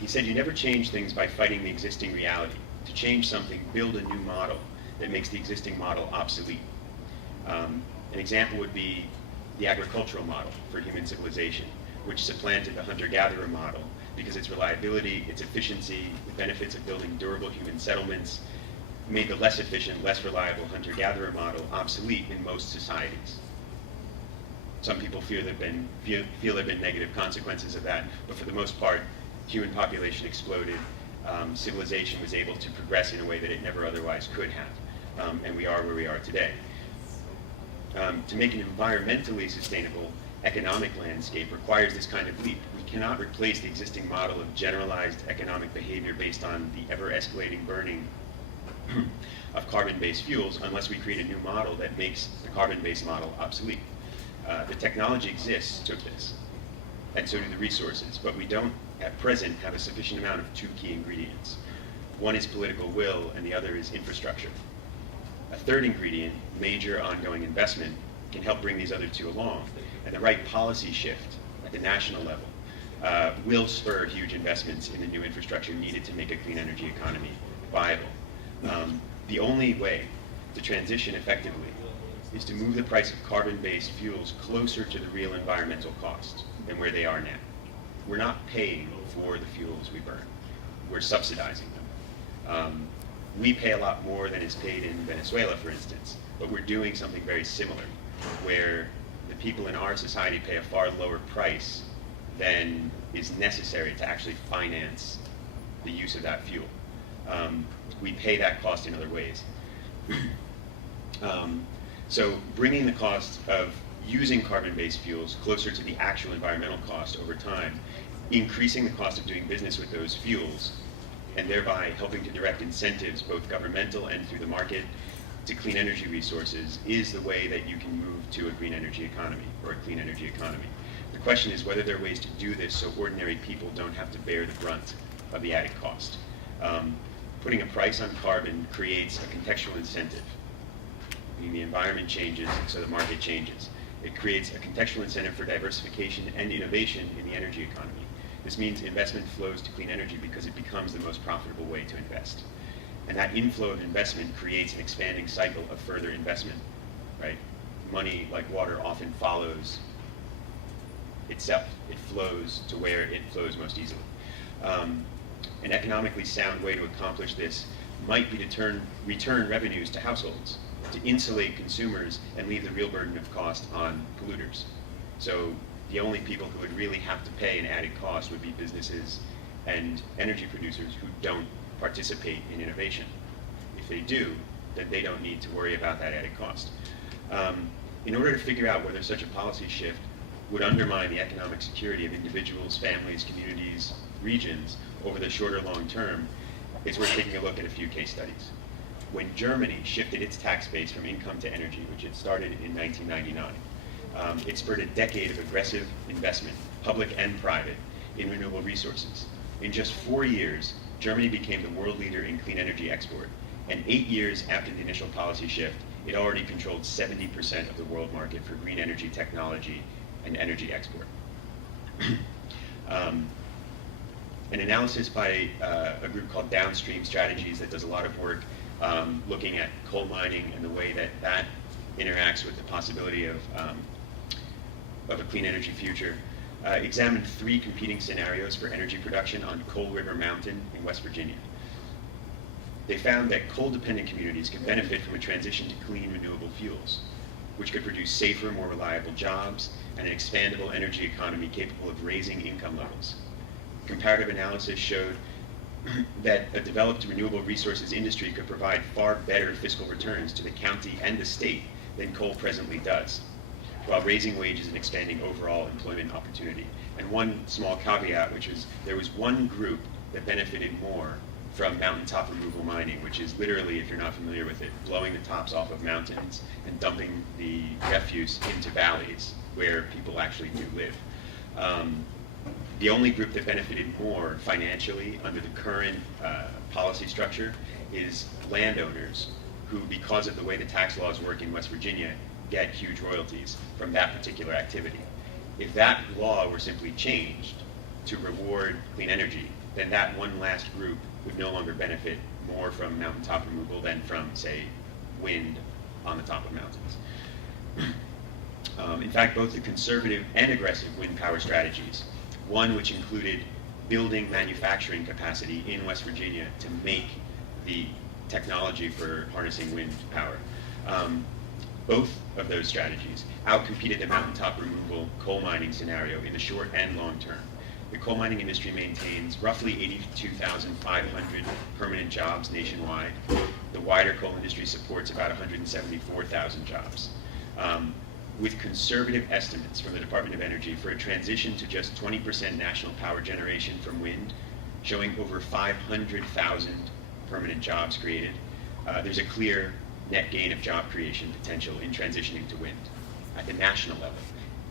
he said, you never change things by fighting the existing reality. To change something, build a new model that makes the existing model obsolete. An example would be the agricultural model for human civilization, which supplanted the hunter-gatherer model because its reliability, its efficiency, the benefits of building durable human settlements made the less efficient, less reliable hunter-gatherer model obsolete in most societies. Some people feel there have been negative consequences of that, but for the most part, human population exploded. Civilization was able to progress in a way that it never otherwise could have, and we are where we are today. To make an environmentally sustainable economic landscape requires this kind of leap. We cannot replace the existing model of generalized economic behavior based on the ever-escalating burning of carbon-based fuels unless we create a new model that makes the carbon-based model obsolete. The technology exists to this, and so do the resources, but we don't at present have a sufficient amount of two key ingredients. One is political will, and the other is infrastructure. A third ingredient, major ongoing investment, can help bring these other two along, and the right policy shift at the national level will spur huge investments in the new infrastructure needed to make a clean energy economy viable. The only way to transition effectively is to move the price of carbon-based fuels closer to the real environmental cost than where they are now. We're not paying for the fuels we burn. We're subsidizing them. We pay a lot more than is paid in Venezuela, for instance, but we're doing something very similar, where the people in our society pay a far lower price than is necessary to actually finance the use of that fuel. We pay that cost in other ways. So bringing the cost of using carbon-based fuels closer to the actual environmental cost over time, increasing the cost of doing business with those fuels, and thereby helping to direct incentives, both governmental and through the market, to clean energy resources is the way that you can move to a green energy economy, or a clean energy economy. The question is whether there are ways to do this so ordinary people don't have to bear the brunt of the added cost. Putting a price on carbon creates a contextual incentive. I mean, the environment changes, so the market changes. It creates a contextual incentive for diversification and innovation in the energy economy. This means investment flows to clean energy because it becomes the most profitable way to invest. And that inflow of investment creates an expanding cycle of further investment, right? Money, like water, often follows itself. It flows to where it flows most easily. An economically sound way to accomplish this might be to return revenues to households, to insulate consumers and leave the real burden of cost on polluters. So the only people who would really have to pay an added cost would be businesses and energy producers who don't participate in innovation. If they do, then they don't need to worry about that added cost. In order to figure out whether such a policy shift would undermine the economic security of individuals, families, communities, regions over the short or long term, it's worth taking a look at a few case studies. When Germany shifted its tax base from income to energy, which it started in 1999, it spurred a decade of aggressive investment, public and private, in renewable resources. In just 4 years, Germany became the world leader in clean energy export, and 8 years after the initial policy shift, it already controlled 70% of the world market for green energy technology and energy export. An analysis by a group called Downstream Strategies that does a lot of work looking at coal mining and the way that that interacts with the possibility of a clean energy future, examined 3 competing scenarios for energy production on Coal River Mountain in West Virginia. They found that coal-dependent communities could benefit from a transition to clean renewable fuels, which could produce safer, more reliable jobs and an expandable energy economy capable of raising income levels. Comparative analysis showed that a developed renewable resources industry could provide far better fiscal returns to the county and the state than coal presently does, while raising wages and expanding overall employment opportunity. And one small caveat, which is there was one group that benefited more from mountaintop removal mining, which is literally, if you're not familiar with it, blowing the tops off of mountains and dumping the refuse into valleys where people actually do live. The only group that benefited more financially under the current policy structure is landowners who, because of the way the tax laws work in West Virginia, get huge royalties from that particular activity. If that law were simply changed to reward clean energy, then that one last group would no longer benefit more from mountaintop removal than from, say, wind on the top of mountains. In fact, both the conservative and aggressive wind power strategies, one which included building manufacturing capacity in West Virginia to make the technology for harnessing wind power, both of those strategies outcompeted the mountaintop removal coal mining scenario in the short and long term. The coal mining industry maintains roughly 82,500 permanent jobs nationwide. The wider coal industry supports about 174,000 jobs. With conservative estimates from the Department of Energy for a transition to just 20% national power generation from wind, showing over 500,000 permanent jobs created, there's a clear net gain of job creation potential in transitioning to wind at the national level.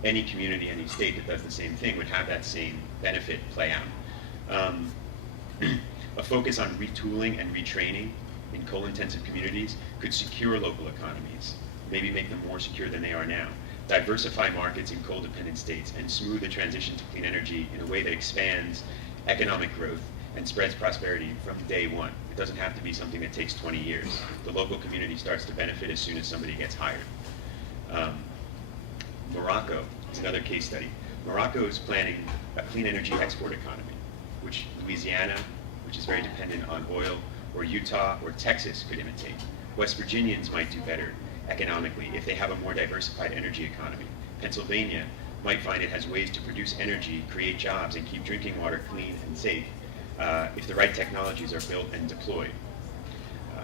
Any community, any state that does the same thing would have that same benefit play out. A focus on retooling and retraining in coal-intensive communities could secure local economies, maybe make them more secure than they are now, diversify markets in coal-dependent states, and smooth the transition to clean energy in a way that expands economic growth and spreads prosperity from day one. It doesn't have to be something that takes 20 years. The local community starts to benefit as soon as somebody gets hired. Morocco is another case study. Morocco is planning a clean energy export economy, which Louisiana, which is very dependent on oil, or Utah or Texas could imitate. West Virginians might do better economically if they have a more diversified energy economy. Pennsylvania might find it has ways to produce energy, create jobs, and keep drinking water clean and safe if the right technologies are built and deployed.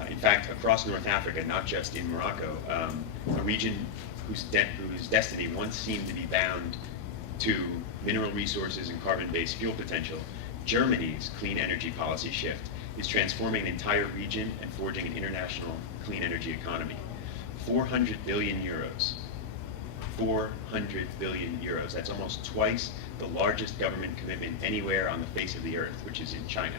In fact, across North Africa, not just in Morocco, a region whose destiny once seemed to be bound to mineral resources and carbon-based fuel potential, Germany's clean energy policy shift is transforming an entire region and forging an international clean energy economy. 400 billion euros. 400 billion euros. That's almost twice the largest government commitment anywhere on the face of the earth, which is in China,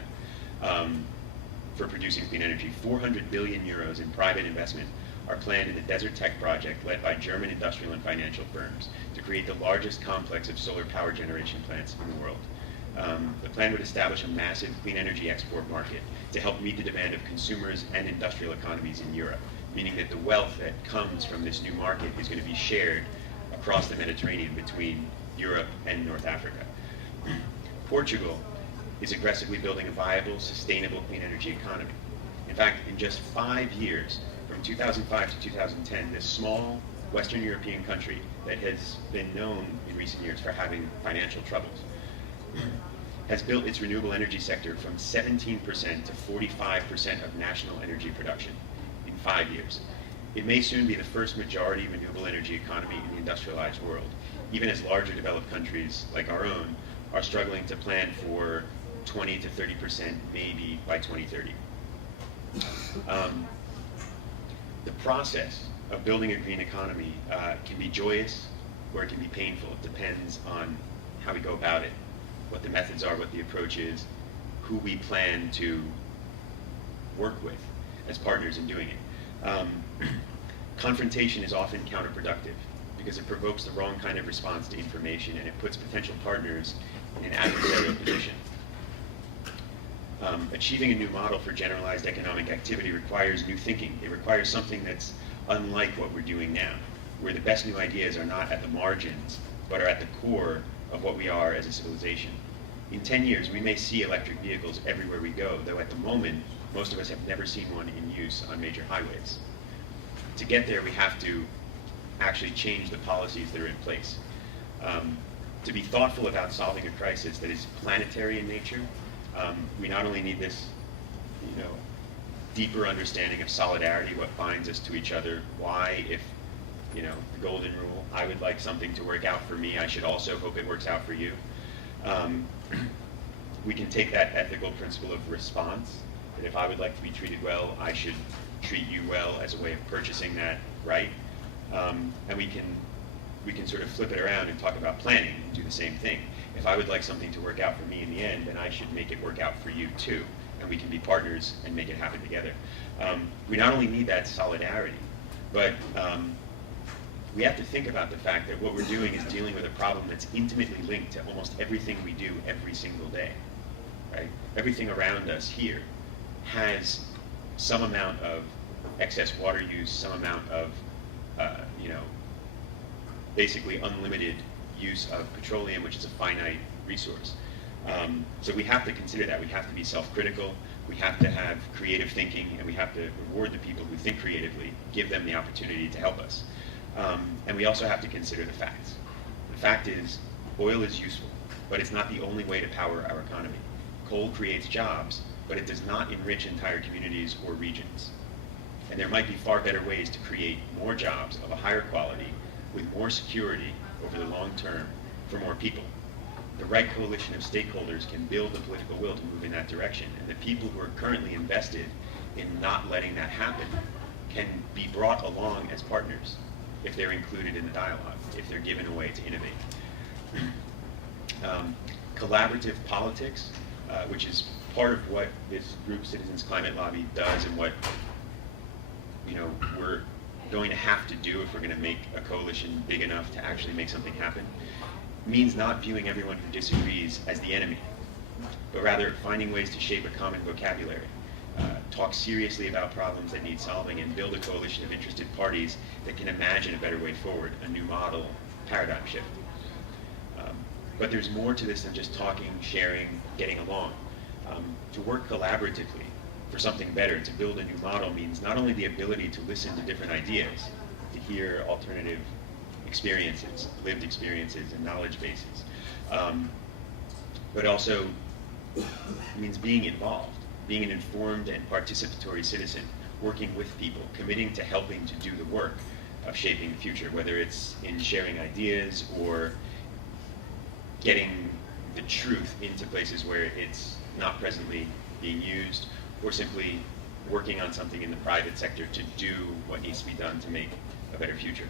for producing clean energy. 400 billion euros in private investment are planned in the Desert Tech project led by German industrial and financial firms to create the largest complex of solar power generation plants in the world. The plan would establish a massive clean energy export market to help meet the demand of consumers and industrial economies in Europe, meaning that the wealth that comes from this new market is going to be shared across the Mediterranean between Europe and North Africa. Portugal is aggressively building a viable, sustainable clean energy economy. In fact, in just 5 years, from 2005 to 2010, this small Western European country that has been known in recent years for having financial troubles has built its renewable energy sector from 17% to 45% of national energy production in 5 years. It may soon be the first majority renewable energy economy in the industrialized world, even as larger developed countries like our own are struggling to plan for 20 to 30% maybe by 2030. The process of building a green economy can be joyous or it can be painful. It depends on how we go about it, what the methods are, what the approach is, who we plan to work with as partners in doing it. Confrontation is often counterproductive because it provokes the wrong kind of response to information and it puts potential partners in an adversarial position. Achieving a new model for generalized economic activity requires new thinking. It requires something that's unlike what we're doing now, where the best new ideas are not at the margins, but are at the core of what we are as a civilization. In 10 years, we may see electric vehicles everywhere we go, though at the moment, most of us have never seen one in use on major highways. To get there, we have to actually change the policies that are in place. To be thoughtful about solving a crisis that is planetary in nature, we not only need this, deeper understanding of solidarity, what binds us to each other, why, if, the golden rule, I would like something to work out for me, I should also hope it works out for you. We can take that ethical principle of response, that if I would like to be treated well, I should treat you well as a way of purchasing that right. And we can sort of flip it around and talk about planning and do the same thing. If I would like something to work out for me in the end, then I should make it work out for you too. And we can be partners and make it happen together. We not only need that solidarity, but we have to think about the fact that what we're doing is dealing with a problem that's intimately linked to almost everything we do every single day. Right? Everything around us here has some amount of excess water use, some amount of, basically unlimited use of petroleum, which is a finite resource. So we have to consider that. We have to be self-critical, we have to have creative thinking, and we have to reward the people who think creatively, give them the opportunity to help us. And we also have to consider the facts. The fact is, oil is useful, but it's not the only way to power our economy. Coal creates jobs, but it does not enrich entire communities or regions. And there might be far better ways to create more jobs of a higher quality with more security over the long term for more people. The right coalition of stakeholders can build the political will to move in that direction, and the people who are currently invested in not letting that happen can be brought along as partners if they're included in the dialogue, if they're given a way to innovate. Collaborative politics, which is part of what this group, Citizens Climate Lobby, does and what we're going to have to do if we're going to make a coalition big enough to actually make something happen, means not viewing everyone who disagrees as the enemy. but rather finding ways to shape a common vocabulary, talk seriously about problems that need solving, and build a coalition of interested parties that can imagine a better way forward, a new model, paradigm shift. But there's more to this than just talking, sharing, getting along. To work collaboratively for something better, to build a new model, means not only the ability to listen to different ideas, to hear alternative experiences, lived experiences, and knowledge bases, but also means being involved, being an informed and participatory citizen, working with people, committing to helping to do the work of shaping the future, whether it's in sharing ideas or getting the truth into places where it's not presently being used, or simply working on something in the private sector to do what needs to be done to make a better future.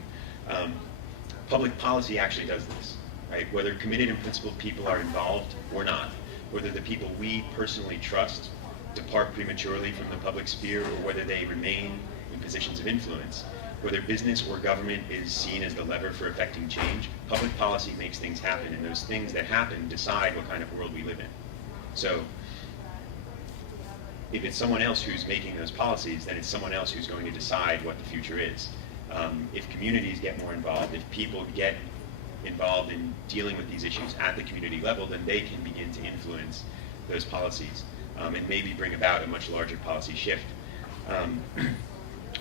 Public policy actually does this, right? Whether committed and principled people are involved or not, whether the people we personally trust depart prematurely from the public sphere, or whether they remain in positions of influence, whether business or government is seen as the lever for affecting change, public policy makes things happen, and those things that happen decide what kind of world we live in. So if it's someone else who's making those policies, then it's someone else who's going to decide what the future is. If communities get more involved, if people get involved in dealing with these issues at the community level, then they can begin to influence those policies and maybe bring about a much larger policy shift.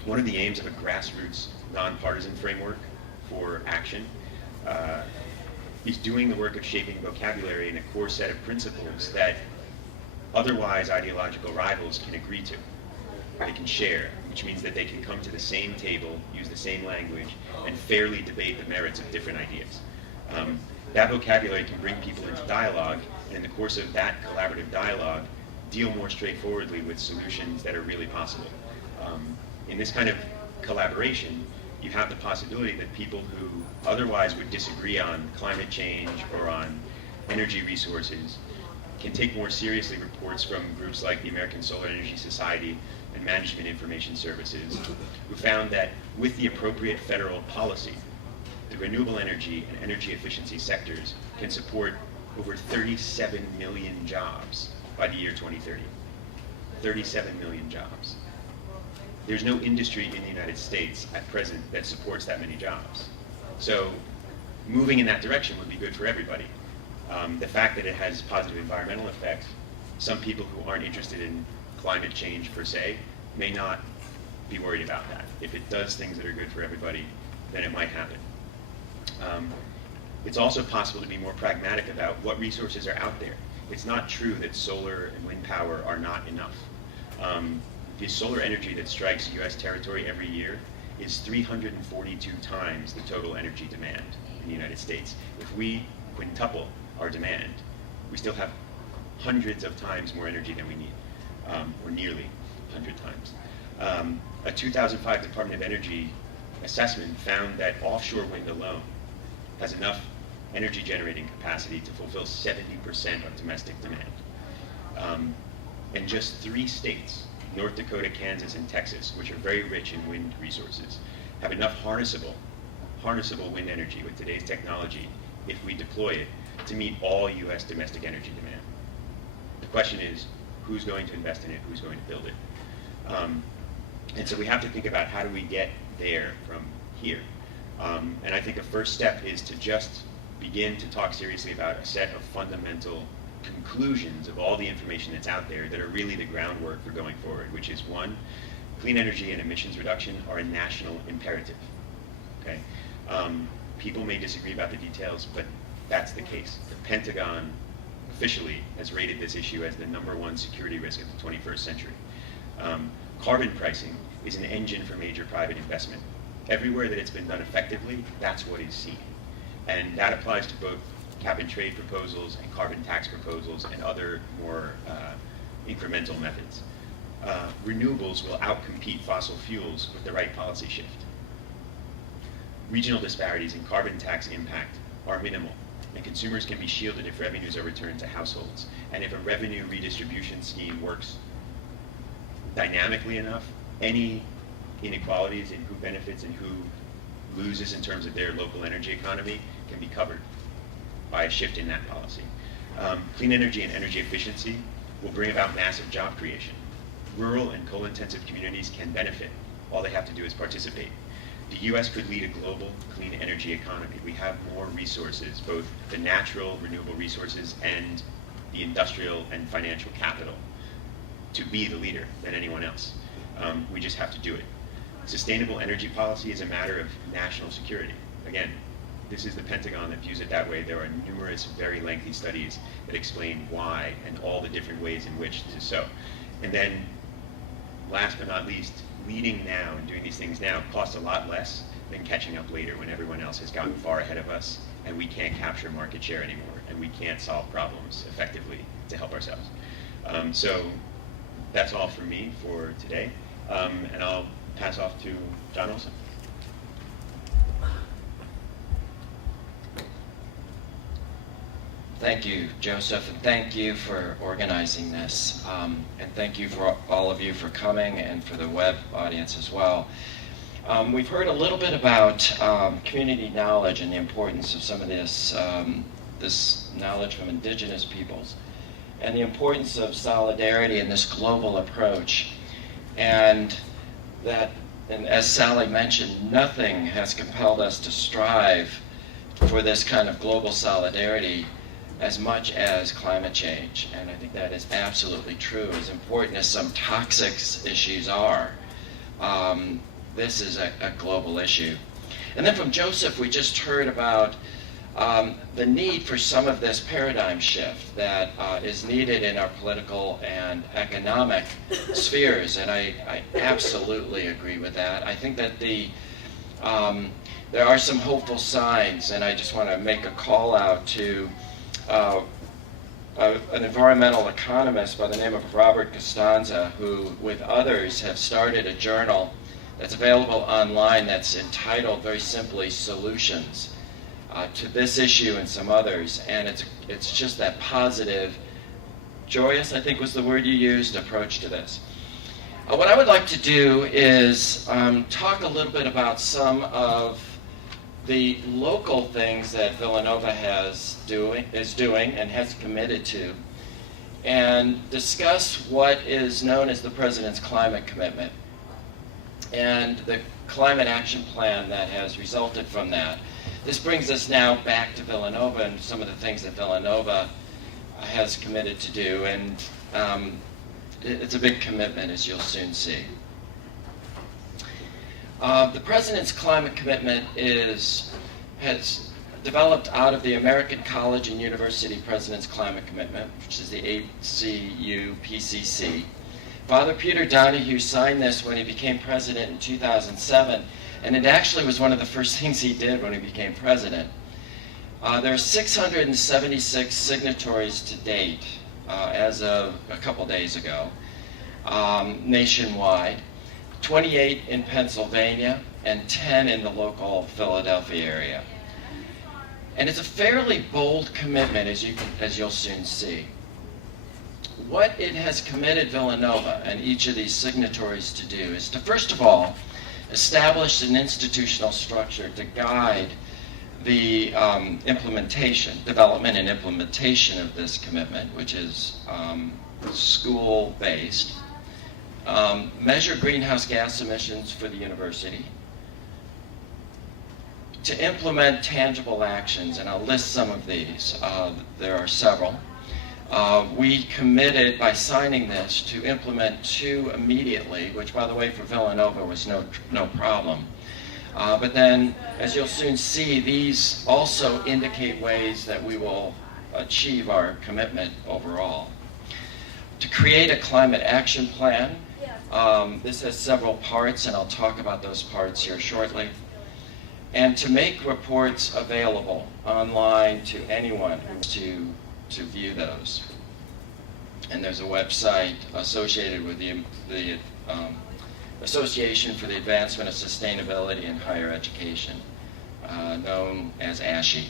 One of the aims of a grassroots, nonpartisan framework for action is doing the work of shaping vocabulary in a core set of principles that otherwise ideological rivals can agree to, they can share, which means that they can come to the same table, use the same language, and fairly debate the merits of different ideas. That vocabulary can bring people into dialogue, and in the course of that collaborative dialogue, deal more straightforwardly with solutions that are really possible. In this kind of collaboration, you have the possibility that people who otherwise would disagree on climate change or on energy resources can take more seriously reports from groups like the American Solar Energy Society and Management Information Services, who found that with the appropriate federal policy, the renewable energy and energy efficiency sectors can support over 37 million jobs by the year 2030. 37 million jobs. There's no industry in the United States at present that supports that many jobs. So moving in that direction would be good for everybody. The fact that it has positive environmental effects, some people who aren't interested in climate change per se may not be worried about that. If it does things that are good for everybody, then it might happen. It's also possible to be more pragmatic about what resources are out there. It's not true that solar and wind power are not enough. The solar energy that strikes US territory every year is 342 times the total energy demand in the United States. If we quintuple our demand, we still have hundreds of times more energy than we need, or nearly 100 times. A 2005 Department of Energy assessment found that offshore wind alone has enough energy generating capacity to fulfill 70% of domestic demand. And just 3 states, North Dakota, Kansas, and Texas, which are very rich in wind resources, have enough harnessable wind energy with today's technology, if we deploy it, to meet all US domestic energy demand. The question is, who's going to invest in it, who's going to build it? And so we have to think about how do we get there from here. And I think a first step is to just begin to talk seriously about a set of fundamental conclusions of all the information that's out there that are really the groundwork for going forward, which is 1, clean energy and emissions reduction are a national imperative. Okay? People may disagree about the details, but that's the case. The Pentagon officially has rated this issue as the #1 security risk of the 21st century. Carbon pricing is an engine for major private investment. Everywhere that it's been done effectively, that's what is seen. And that applies to both cap and trade proposals and carbon tax proposals and other more incremental methods. Renewables will outcompete fossil fuels with the right policy shift. Regional disparities in carbon tax impact are minimal, and consumers can be shielded if revenues are returned to households. And if a revenue redistribution scheme works dynamically enough, any inequalities in who benefits and who loses in terms of their local energy economy can be covered by a shift in that policy. Clean energy and energy efficiency will bring about massive job creation. Rural and coal-intensive communities can benefit. All they have to do is participate. The U.S. could lead a global clean energy economy. We have more resources, both the natural renewable resources and the industrial and financial capital, to be the leader than anyone else. We just have to do it. Sustainable energy policy is a matter of national security. Again, this is the Pentagon that views it that way. There are numerous very lengthy studies that explain why and all the different ways in which this is so. And then, last but not least, leading now and doing these things now costs a lot less than catching up later when everyone else has gotten far ahead of us and we can't capture market share anymore and we can't solve problems effectively to help ourselves. So that's all from me for today. And I'll pass off to John Olson. Thank you, Joseph, and thank you for organizing this. And thank you for all of you for coming and for the web audience as well. We've heard a little bit about community knowledge and the importance of some of this, this knowledge from indigenous peoples, and the importance of solidarity in this global approach. And that, and as Sally mentioned, nothing has compelled us to strive for this kind of global solidarity as much as climate change. And I think that is absolutely true. As important as some toxic issues are, this is a global issue. And then from Joseph, we just heard about the need for some of this paradigm shift that is needed in our political and economic spheres. And I absolutely agree with that. I think that there are some hopeful signs, and I just want to make a call out to an environmental economist by the name of Robert Costanza, who with others have started a journal that's available online that's entitled very simply Solutions to this issue and some others. And it's just that positive, joyous, I think was the word you used, approach to this. What I would like to do is talk a little bit about some of the local things that Villanova is doing and has committed to, and discuss what is known as the President's Climate Commitment and the climate action plan that has resulted from that. This brings us now back to Villanova and some of the things that Villanova has committed to do, and it's a big commitment, as you'll soon see. The President's Climate Commitment has developed out of the American College and University President's Climate Commitment, which is the ACU-PCC. Father Peter Donahue signed this when he became president in 2007, and it actually was one of the first things he did when he became president. There are 676 signatories to date, as of a couple days ago, nationwide. 28 in Pennsylvania, and 10 in the local Philadelphia area. And it's a fairly bold commitment, as you'll soon see. What it has committed Villanova and each of these signatories to do is to, first of all, establish an institutional structure to guide the development and implementation of this commitment, which is school-based. Measure greenhouse gas emissions for the university, to implement tangible actions, and I'll list some of these. There are several. We committed, by signing this, to implement 2 immediately, which, by the way, for Villanova was no problem. But then, as you'll soon see, these also indicate ways that we will achieve our commitment overall. To create a climate action plan. This has several parts, and I'll talk about those parts here shortly. And to make reports available online to anyone who wants to view those. And there's a website associated with the Association for the Advancement of Sustainability in Higher Education, known as ASHE.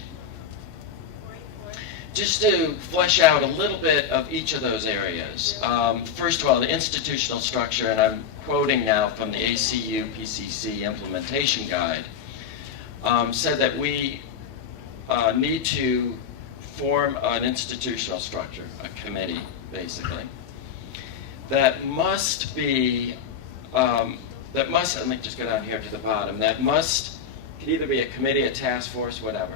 Just to flesh out a little bit of each of those areas. First of all, the institutional structure, and I'm quoting now from the ACU-PCC Implementation Guide, said that we need to form an institutional structure, a committee, basically, that must be, let me just go down here to the bottom, that must, could either be a committee, a task force, whatever,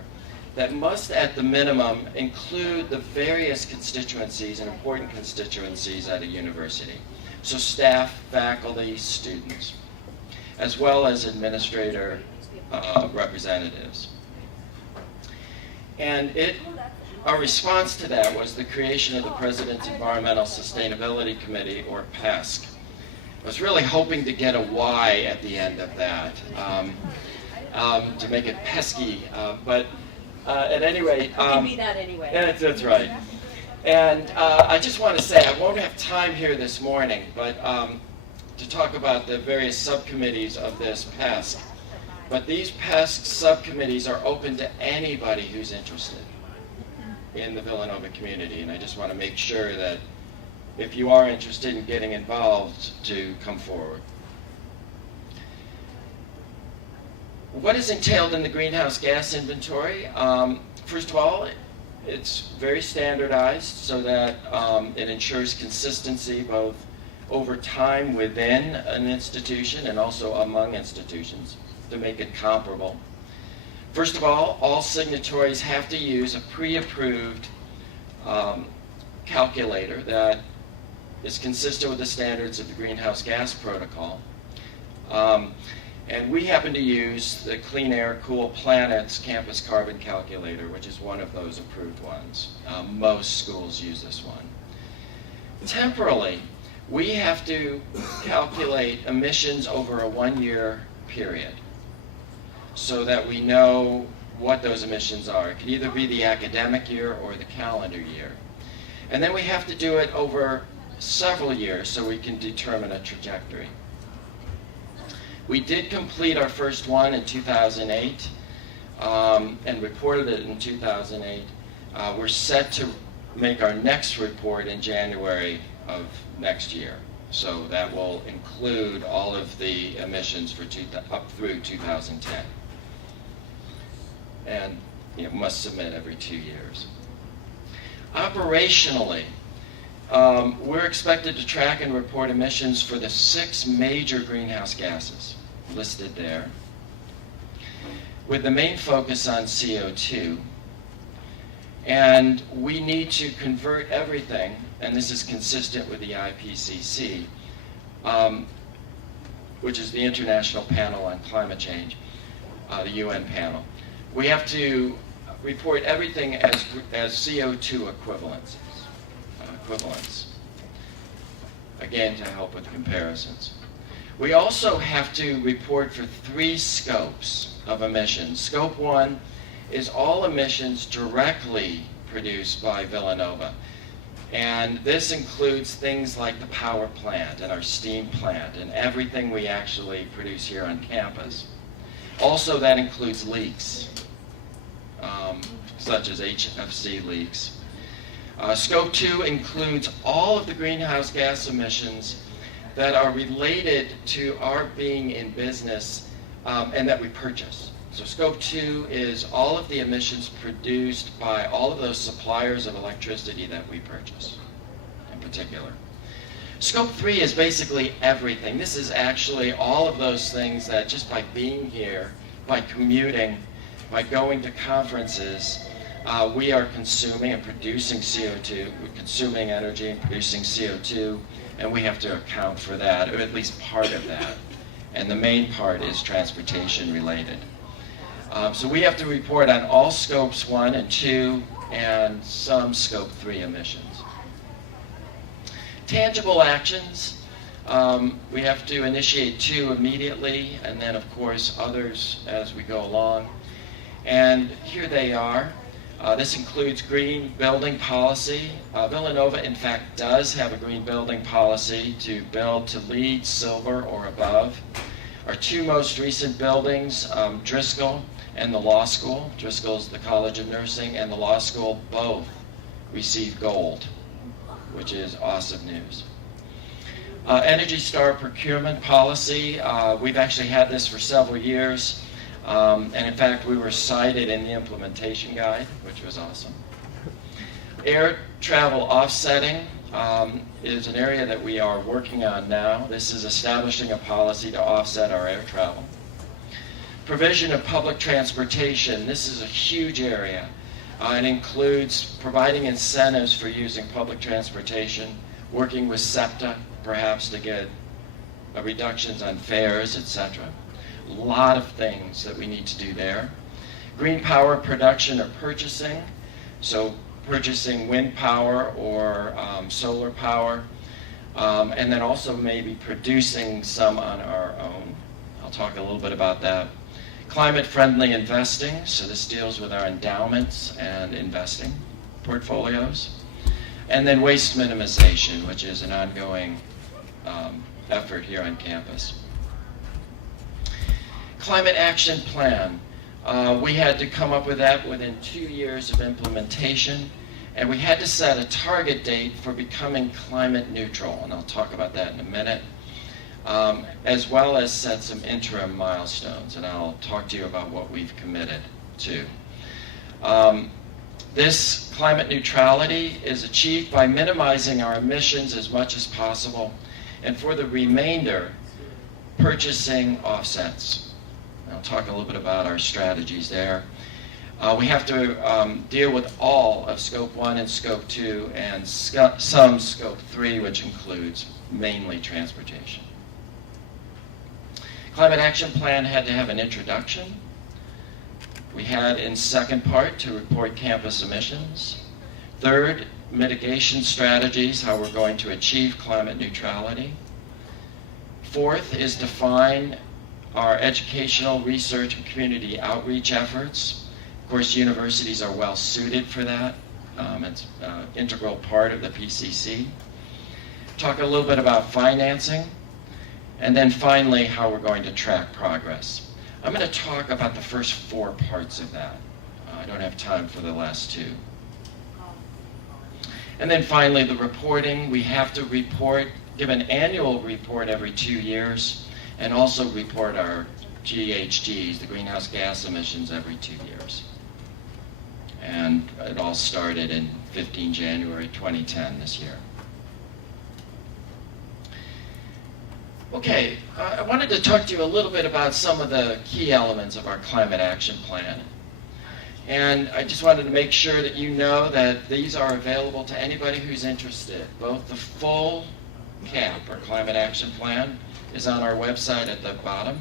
that must at the minimum include the various constituencies and important constituencies at a university. So staff, faculty, students, as well as administrator representatives. And our response to that was the creation of the President's Environmental Sustainability Committee, or PESC. I was really hoping to get a Y at the end of that, to make it pesky, but at any rate, Give me that anyway. that's right. And I just want to say, I won't have time here this morning, but to talk about the various subcommittees of this PESC. But these PESC subcommittees are open to anybody who's interested in the Villanova community, and I just want to make sure that if you are interested in getting involved, to come forward. What is entailed in the greenhouse gas inventory? First of all, it's very standardized so that it ensures consistency both over time within an institution and also among institutions to make it comparable. First of all signatories have to use a pre-approved calculator that is consistent with the standards of the Greenhouse Gas Protocol. And we happen to use the Clean Air, Cool Planets Campus Carbon Calculator, which is one of those approved ones. Most schools use this one. Temporally, we have to calculate emissions over a 1-year period so that we know what those emissions are. It can either be the academic year or the calendar year. And then we have to do it over several years so we can determine a trajectory. We did complete our first one in 2008 and reported it in 2008. We're set to make our next report in January of next year. So that will include all of the emissions for up through 2010. And must submit every 2 years. Operationally, we're expected to track and report emissions for the 6 major greenhouse gases listed there, with the main focus on CO2. And we need to convert everything, and this is consistent with the IPCC, which is the International Panel on Climate Change, the UN panel. We have to report everything as CO2 equivalents, again, to help with comparisons. We also have to report for 3 scopes of emissions. Scope 1 is all emissions directly produced by Villanova. And this includes things like the power plant and our steam plant and everything we actually produce here on campus. Also, that includes leaks, such as HFC leaks. Scope 2 includes all of the greenhouse gas emissions that are related to our being in business and that we purchase. So Scope 2 is all of the emissions produced by all of those suppliers of electricity that we purchase, in particular. Scope 3 is basically everything. This is actually all of those things that just by being here, by commuting, by going to conferences, we are consuming and producing CO2. We're consuming energy and producing CO2, and we have to account for that, or at least part of that. And the main part is transportation related. So we have to report on all scopes 1 and 2 and some scope 3 emissions. Tangible actions, we have to initiate 2 immediately, and then of course others as we go along. And here they are. This includes green building policy. Villanova, in fact, does have a green building policy to build to LEED Silver or above. Our 2 most recent buildings, Driscoll and the law school, Driscoll's the College of Nursing, and the law school both received gold, which is awesome news. Energy Star procurement policy, we've actually had this for several years. And in fact, we were cited in the implementation guide, which was awesome. Air travel offsetting is an area that we are working on now. This is establishing a policy to offset our air travel. Provision of public transportation. This is a huge area. It includes providing incentives for using public transportation, working with SEPTA perhaps to get reductions on fares, etc. A lot of things that we need to do there. Green power production or purchasing, so purchasing wind power or solar power, and then also maybe producing some on our own. I'll talk a little bit about that. Climate-friendly investing, so this deals with our endowments and investing portfolios. And then waste minimization, which is an ongoing effort here on campus. Climate action plan. We had to come up with that within 2 years of implementation, and we had to set a target date for becoming climate neutral, and I'll talk about that in a minute, as well as set some interim milestones, and I'll talk to you about what we've committed to. This climate neutrality is achieved by minimizing our emissions as much as possible, and for the remainder, purchasing offsets. I'll talk a little bit about our strategies there. We have to deal with all of Scope 1 and Scope 2 and some Scope 3, which includes mainly transportation. Climate Action Plan had to have an introduction. We had in second part to report campus emissions. Third, mitigation strategies, how we're going to achieve climate neutrality. Fourth is define our educational, research, and community outreach efforts. Of course, universities are well suited for that. It's an integral part of the PCC. Talk a little bit about financing. And then finally, how we're going to track progress. I'm going to talk about the first 4 parts of that. I don't have time for the last 2. And then finally, the reporting. We have to report, give an annual report every 2 years, and also report our GHGs, the greenhouse gas emissions, every 2 years. And it all started in 15 January 2010 this year. Okay, I wanted to talk to you a little bit about some of the key elements of our climate action plan. And I just wanted to make sure that you know that these are available to anybody who's interested. Both the full CAP, or Climate Action Plan, is on our website at the bottom,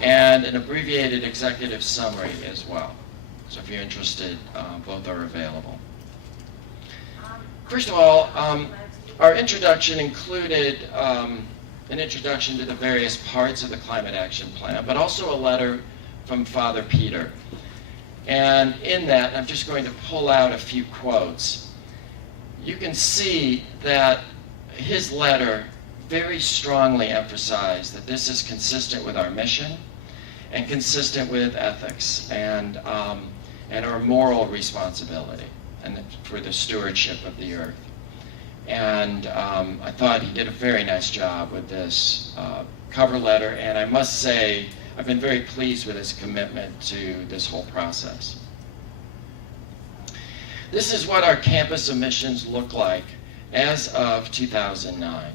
and an abbreviated executive summary as well. So if you're interested, both are available. First of all, our introduction included an introduction to the various parts of the Climate Action Plan, but also a letter from Father Peter. And in that, I'm just going to pull out a few quotes. You can see that his letter very strongly emphasized that this is consistent with our mission and consistent with ethics and our moral responsibility and for the stewardship of the earth. And I thought he did a very nice job with this cover letter, and I must say I've been very pleased with his commitment to this whole process. This is what our campus emissions look like as of 2009.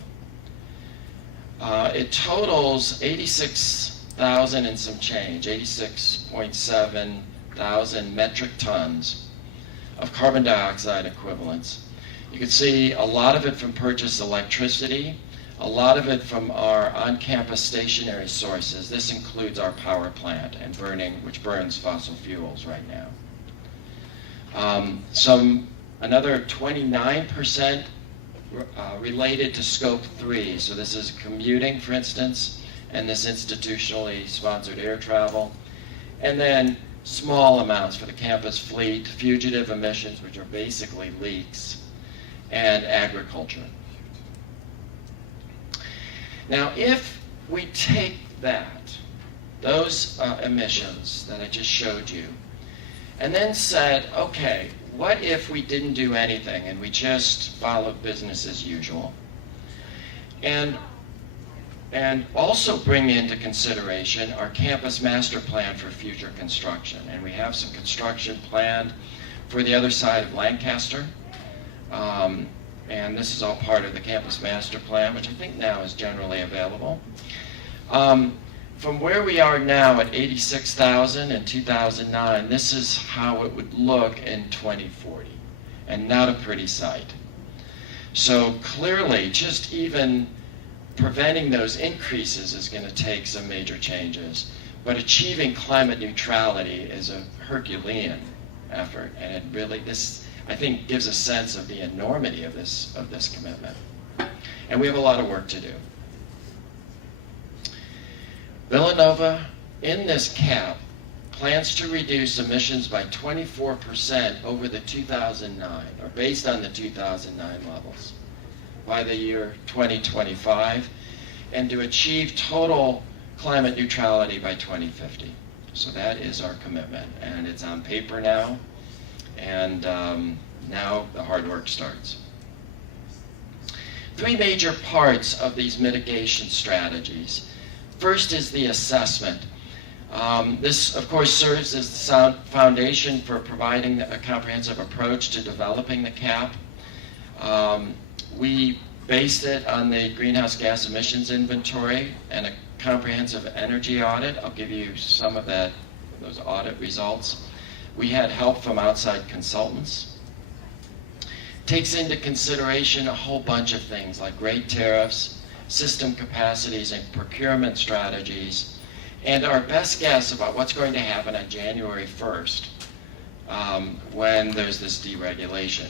It totals 86,000 and some change, 86.7 thousand metric tons of carbon dioxide equivalents. You can see a lot of it from purchased electricity, a lot of it from our on-campus stationary sources. This includes our power plant and which burns fossil fuels right now. Another 29% related to Scope 3. So this is commuting, for instance, and this institutionally sponsored air travel. And then small amounts for the campus fleet, fugitive emissions, which are basically leaks, and agriculture. Now, if we take those emissions that I just showed you, and then said, okay, what if we didn't do anything and we just followed business as usual? And also bring into consideration our campus master plan for future construction. And we have some construction planned for the other side of Lancaster And this is all part of the campus master plan, which I think now is generally available. From where we are now at 86,000 in 2009, this is how it would look in 2040, and not a pretty sight. So clearly, just even preventing those increases is going to take some major changes. But achieving climate neutrality is a Herculean effort, and it really, this, I think, gives a sense of the enormity of this commitment. And we have a lot of work to do. Villanova, in this cap, plans to reduce emissions by 24% over the 2009, or based on the 2009 levels, by the year 2025, and to achieve total climate neutrality by 2050. So that is our commitment, and it's on paper now, and now the hard work starts. Three major parts of these mitigation strategies. First is the assessment. This, of course, serves as the foundation for providing a comprehensive approach to developing the CAP. We based it on the greenhouse gas emissions inventory and a comprehensive energy audit. I'll give you some of those audit results. We had help from outside consultants. Takes into consideration a whole bunch of things like rate tariffs, system capacities and procurement strategies, and our best guess about what's going to happen on January 1st when there's this deregulation.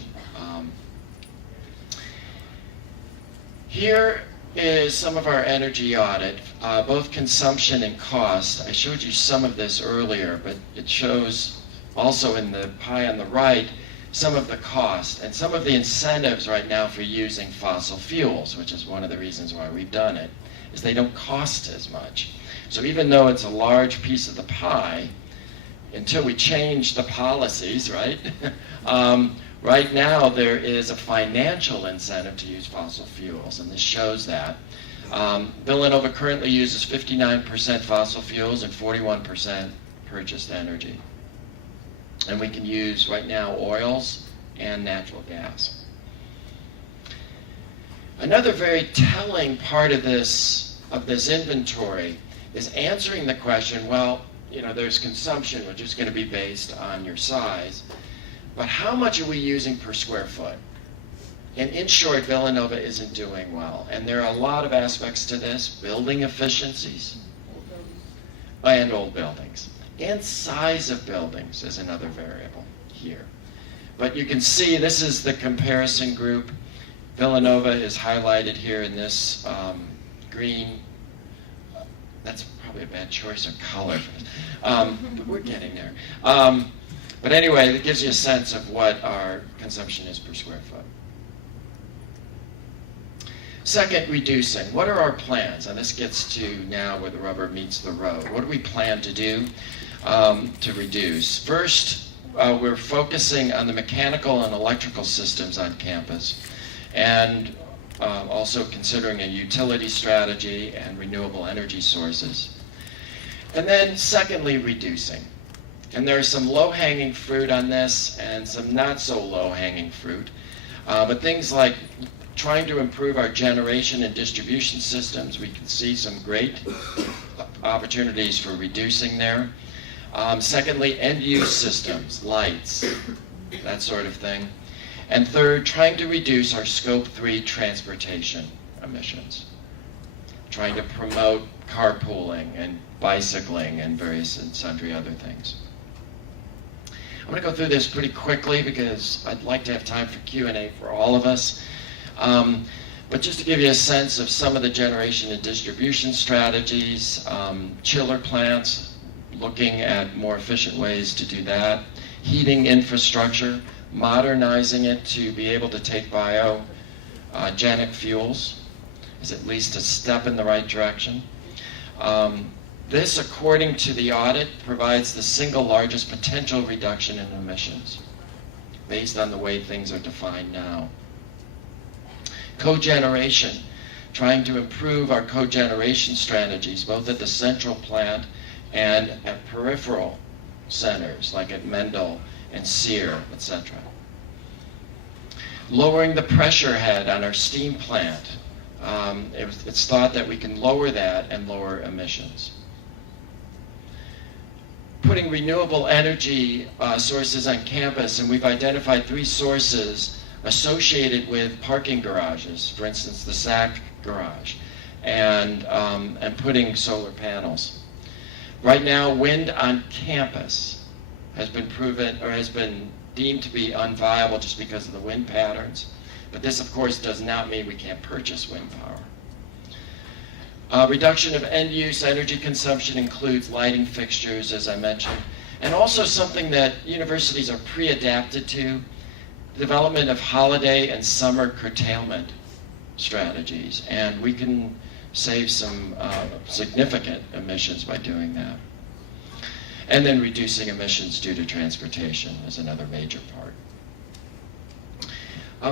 Here is some of our energy audit, both consumption and cost. I showed you some of this earlier, but it shows also in the pie on the right some of the cost and some of the incentives right now for using fossil fuels, which is one of the reasons why we've done it, is they don't cost as much. So even though it's a large piece of the pie, until we change the policies, right? Right now there is a financial incentive to use fossil fuels, and this shows that. Villanova currently uses 59% fossil fuels and 41% purchased energy. And we can use right now oils and natural gas. Another very telling part of this inventory is answering the question, well, you know, there's consumption, which is going to be based on your size, but how much are we using per square foot? And in short, Villanova isn't doing well. And there are a lot of aspects to this: building efficiencies and old buildings. And size of buildings is another variable here. But you can see this is the comparison group. Villanova is highlighted here in this green. That's probably a bad choice of color, but we're getting there. But anyway, it gives you a sense of what our consumption is per square foot. Second, reducing. What are our plans? And this gets to now where the rubber meets the road. What do we plan to do to reduce? First, we're focusing on the mechanical and electrical systems on campus, and also considering a utility strategy and renewable energy sources. And then secondly, reducing. And there's some low-hanging fruit on this and some not so low-hanging fruit. But things like trying to improve our generation and distribution systems, we can see some great opportunities for reducing there. Secondly, end-use systems, lights, that sort of thing. And third, trying to reduce our Scope 3 transportation emissions. Trying to promote carpooling and bicycling and various and sundry other things. I'm going to go through this pretty quickly because I'd like to have time for Q&A for all of us. But just to give you a sense of some of the generation and distribution strategies, chiller plants, looking at more efficient ways to do that. Heating infrastructure, modernizing it to be able to take biogenic fuels is at least a step in the right direction. This, according to the audit, provides the single largest potential reduction in emissions based on the way things are defined now. Cogeneration, trying to improve our cogeneration strategies, both at the central plant and at peripheral centers like at Mendel and Sear, etc. Lowering the pressure head on our steam plant. It's thought that we can lower that and lower emissions. Putting renewable energy sources on campus, and we've identified 3 sources associated with parking garages, for instance, the SAC garage, and putting solar panels. Right now, wind on campus has been proven, or has been deemed to be unviable just because of the wind patterns. But this, of course, does not mean we can't purchase wind power. Reduction of end-use energy consumption includes lighting fixtures, as I mentioned, and also something that universities are pre-adapted to, development of holiday and summer curtailment strategies. And we can save some significant emissions by doing that. And then reducing emissions due to transportation is another major part.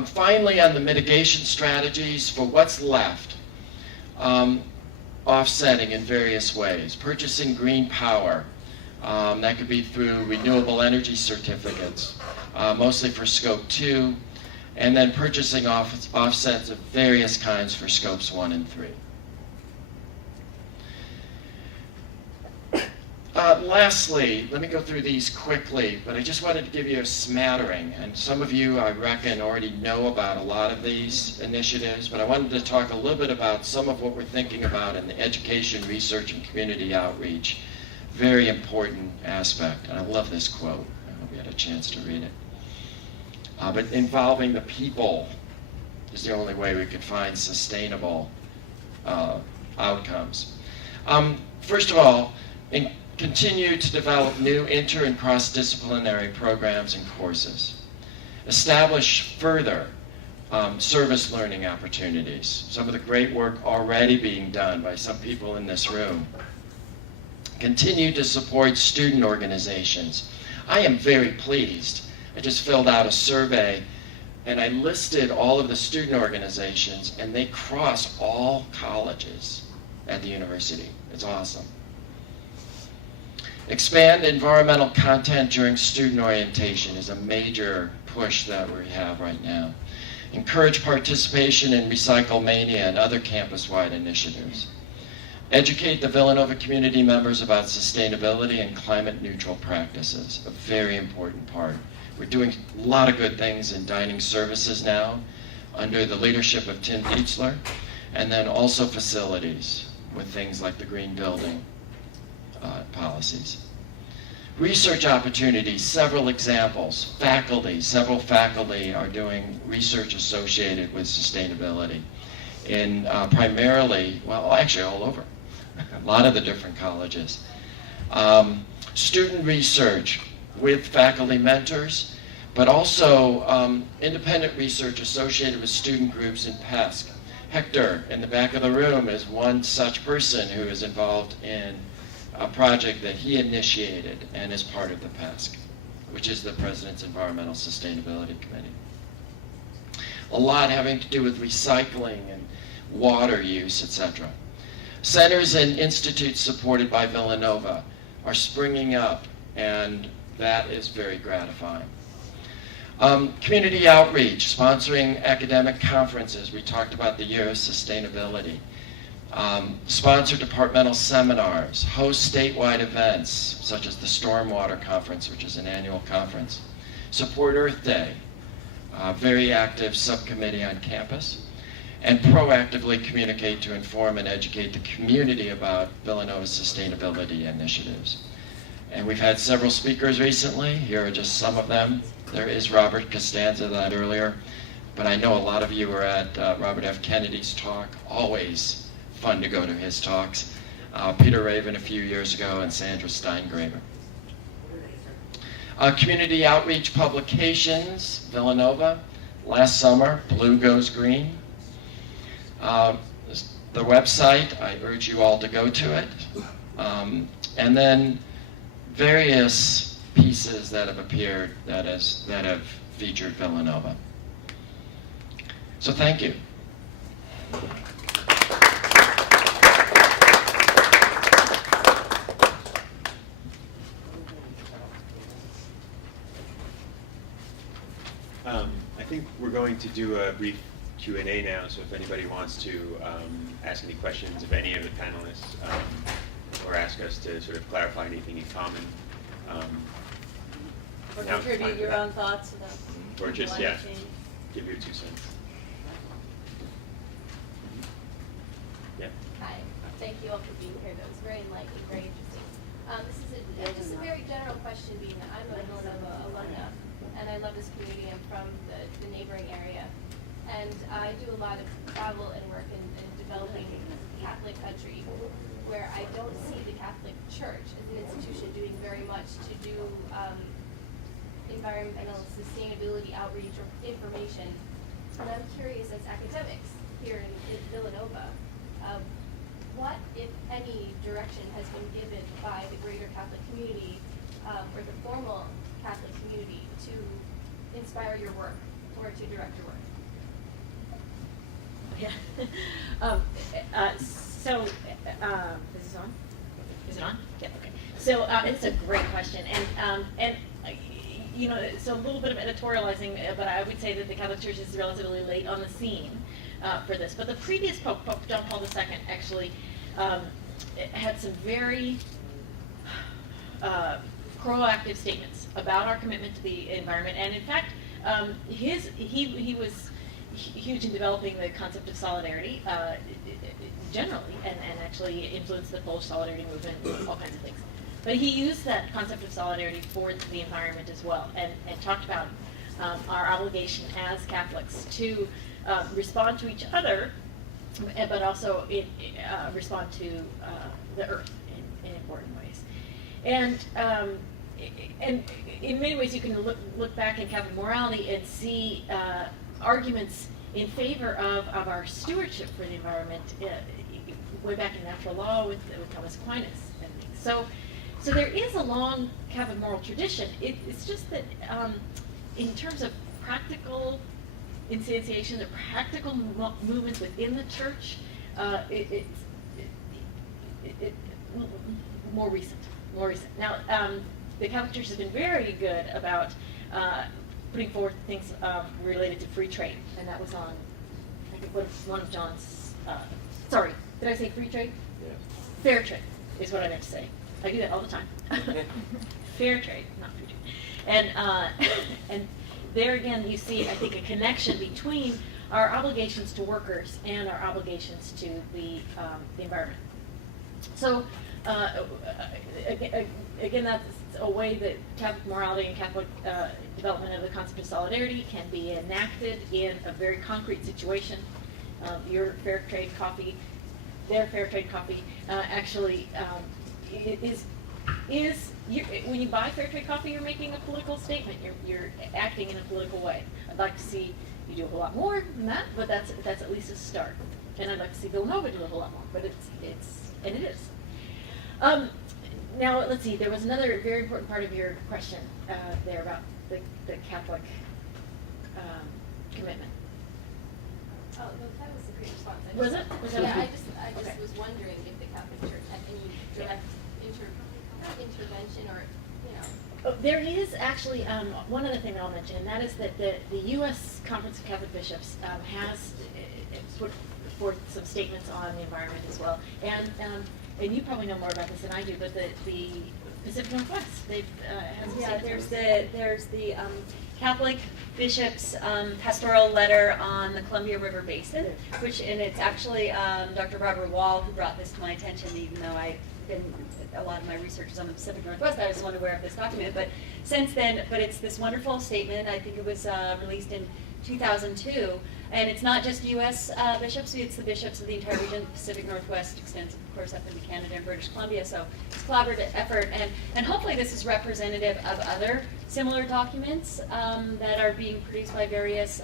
Finally, on the mitigation strategies for what's left, offsetting in various ways. Purchasing green power, that could be through renewable energy certificates, mostly for Scope 2, and then purchasing offsets of various kinds for Scopes 1 and 3. Lastly, let me go through these quickly, but I just wanted to give you a smattering, and some of you, I reckon, already know about a lot of these initiatives, but I wanted to talk a little bit about some of what we're thinking about in the education, research, and community outreach. Very important aspect, and I love this quote. I hope you had a chance to read it. But involving the people is the only way we could find sustainable outcomes. First of all, continue to develop new inter and cross-disciplinary programs and courses. Establish further service learning opportunities. Some of the great work already being done by some people in this room. Continue to support student organizations. I am very pleased. I just filled out a survey and I listed all of the student organizations, and they cross all colleges at the university. It's awesome. Expand environmental content during student orientation is a major push that we have right now. Encourage participation in Recycle Mania and other campus-wide initiatives. Educate the Villanova community members about sustainability and climate-neutral practices, a very important part. We're doing a lot of good things in dining services now under the leadership of Tim Dietzler, and then also facilities with things like the green building policies. Research opportunities, several examples. Several faculty are doing research associated with sustainability in primarily, well, actually all over, a lot of the different colleges. Student research with faculty mentors, but also independent research associated with student groups in PESC. Hector in the back of the room is one such person who is involved in a project that he initiated and is part of the PESC, which is the President's Environmental Sustainability Committee. A lot having to do with recycling and water use, etc. Centers and institutes supported by Villanova are springing up, and that is very gratifying. Community outreach, sponsoring academic conferences. We talked about the Year of Sustainability. Sponsor departmental seminars, host statewide events, such as the Stormwater Conference, which is an annual conference. Support Earth Day, very active subcommittee on campus, and proactively communicate to inform and educate the community about Villanova's sustainability initiatives. And we've had several speakers recently. Here are just some of them. There is Robert Costanza that earlier, but I know a lot of you were at Robert F. Kennedy's talk. Always fun to go to his talks. Peter Raven a few years ago, and Sandra Steingraber. Community outreach publications, Villanova, last summer, Blue Goes Green. The website, I urge you all to go to it. And then various pieces that have appeared that have featured Villanova. So thank you. I think we're going to do a brief Q&A now, so if anybody wants to ask any questions of any of the panelists, or ask us to sort of clarify anything in common. Or now's the time contribute for your that. own thoughts about Or just, climate yeah, change. give your 2 cents. Yeah. Hi, thank you all for being here. That was very enlightening, very interesting. This is just a very general question, being that I'm a Villanova alumna, and I love this community. I'm from the neighboring area. And I do a lot of travel and work in developing Catholic country, where I don't see the Catholic Church as an institution doing very much to do environmental sustainability outreach or information. And I'm curious, as academics here in Villanova, what, if any, direction has been given by the greater Catholic community or the formal Catholic community to inspire your work or to direct your work? Yeah. So, is this on? Is it on? Yeah, okay. So, it's a great question. And you know, so a little bit of editorializing, but I would say that the Catholic Church is relatively late on the scene for this. But the previous Pope, Pope John Paul II, actually had some very proactive statements about our commitment to the environment. And in fact, he was huge in developing the concept of solidarity generally, and actually influenced the Polish solidarity movement and all kinds of things. But he used that concept of solidarity for the environment as well, and talked about our obligation as Catholics to respond to each other, but also respond to the earth in important ways. And in many ways, you can look back in Catholic morality and see arguments in favor of our stewardship for the environment way back in natural law with Thomas Aquinas and things. So there is a long Catholic moral tradition. It's just that in terms of practical instantiation, the practical movements within the church, it's more recent. Now, the Catholic Church has been very good about putting forth things related to free trade, and that was on, I think, one of John's. Sorry, did I say free trade? Yeah. Fair trade is what I meant to say. I do that all the time. Fair trade, not free trade. And there again, you see, I think, a connection between our obligations to workers and our obligations to the environment. So, again, that's a way that Catholic morality and Catholic development of the concept of solidarity can be enacted in a very concrete situation. Your fair trade coffee, their fair trade coffee, actually is when you buy fair trade coffee, you're making a political statement. You're acting in a political way. I'd like to see you do a whole lot more than that, but that's at least a start. And I'd like to see Villanova do a whole lot more, but it is. Now, let's see, there was another very important part of your question there about the Catholic commitment. Oh, no, that was a great response. Was it? Was that Yeah, okay? I just Okay. was wondering if the Catholic Church had any direct intervention or, you know. Oh, there is actually one other thing I'll mention, and that is that the U.S. Conference of Catholic Bishops has put forth some statements on the environment as well. And you probably know more about this than I do, but the Pacific Northwest, they've has some Yeah, statements. there's the Catholic Bishop's pastoral letter on the Columbia River Basin, and it's actually Dr. Barbara Wall who brought this to my attention, even though a lot of my research is on the Pacific Northwest. I was unaware of this document, but since then, it's this wonderful statement. I think it was released in 2002, and it's not just U.S. bishops, it's the bishops of the entire region. The Pacific Northwest extends, of course, up into Canada and British Columbia, so it's a collaborative effort, and hopefully this is representative of other similar documents that are being produced by various